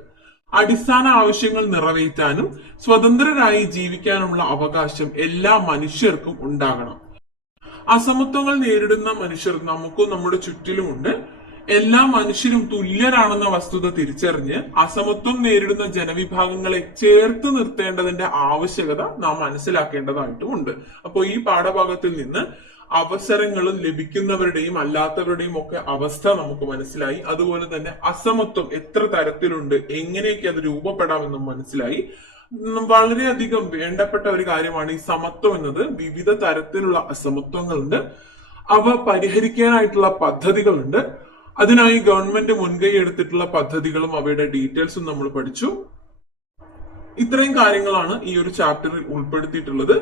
അടിസ്ഥാന ആവശ്യങ്ങൾ നിറവേറ്റാനും സ്വതന്ത്രരായി ജീവിക്കാനുമുള്ള അവകാശം എല്ലാ മനുഷ്യർക്കും ഉണ്ടാകണം. അസമത്വങ്ങൾ നേരിടുന്ന മനുഷ്യർ നമുക്കും നമ്മുടെ ചുറ്റിലുമുണ്ട്. എല്ലാ മനുഷ്യരും തുല്യരാണെന്ന വസ്തുത തിരിച്ചറിഞ്ഞ് അസമത്വം നേരിടുന്ന ജനവിഭാഗങ്ങളെ ചേർത്ത് നിർത്തേണ്ടതിന്റെ ആവശ്യകത നാം മനസ്സിലാക്കേണ്ടതായിട്ടുമുണ്ട്. അപ്പോൾ ഈ പാഠഭാഗത്തിൽ നിന്ന് അവസരങ്ങളും ലഭിക്കുന്നവരുടെയും അല്ലാത്തവരുടെയും ഒക്കെ അവസ്ഥ നമുക്ക് മനസ്സിലായി. അതുപോലെ തന്നെ അസമത്വം എത്ര തരത്തിലുണ്ട്, എങ്ങനെയൊക്കെ അത് രൂപപ്പെടാമെന്നും മനസ്സിലായി. വളരെയധികം വേണ്ടപ്പെട്ട ഒരു കാര്യമാണ് ഈ സമത്വം എന്നത്. വിവിധ തരത്തിലുള്ള അസമത്വങ്ങളുണ്ട്, അവ പരിഹരിക്കാനായിട്ടുള്ള പദ്ധതികളുണ്ട്. അതിനായി ഗവൺമെന്റ് മുൻകൈ എടുത്തിട്ടുള്ള പദ്ധതികളും അവയുടെ ഡീറ്റെയിൽസും നമ്മൾ പഠിച്ചു. ഇത്രയും കാര്യങ്ങളാണ് ഈ ഒരു ചാപ്റ്ററിൽ ഉൾപ്പെടുത്തിയിട്ടുള്ളത്.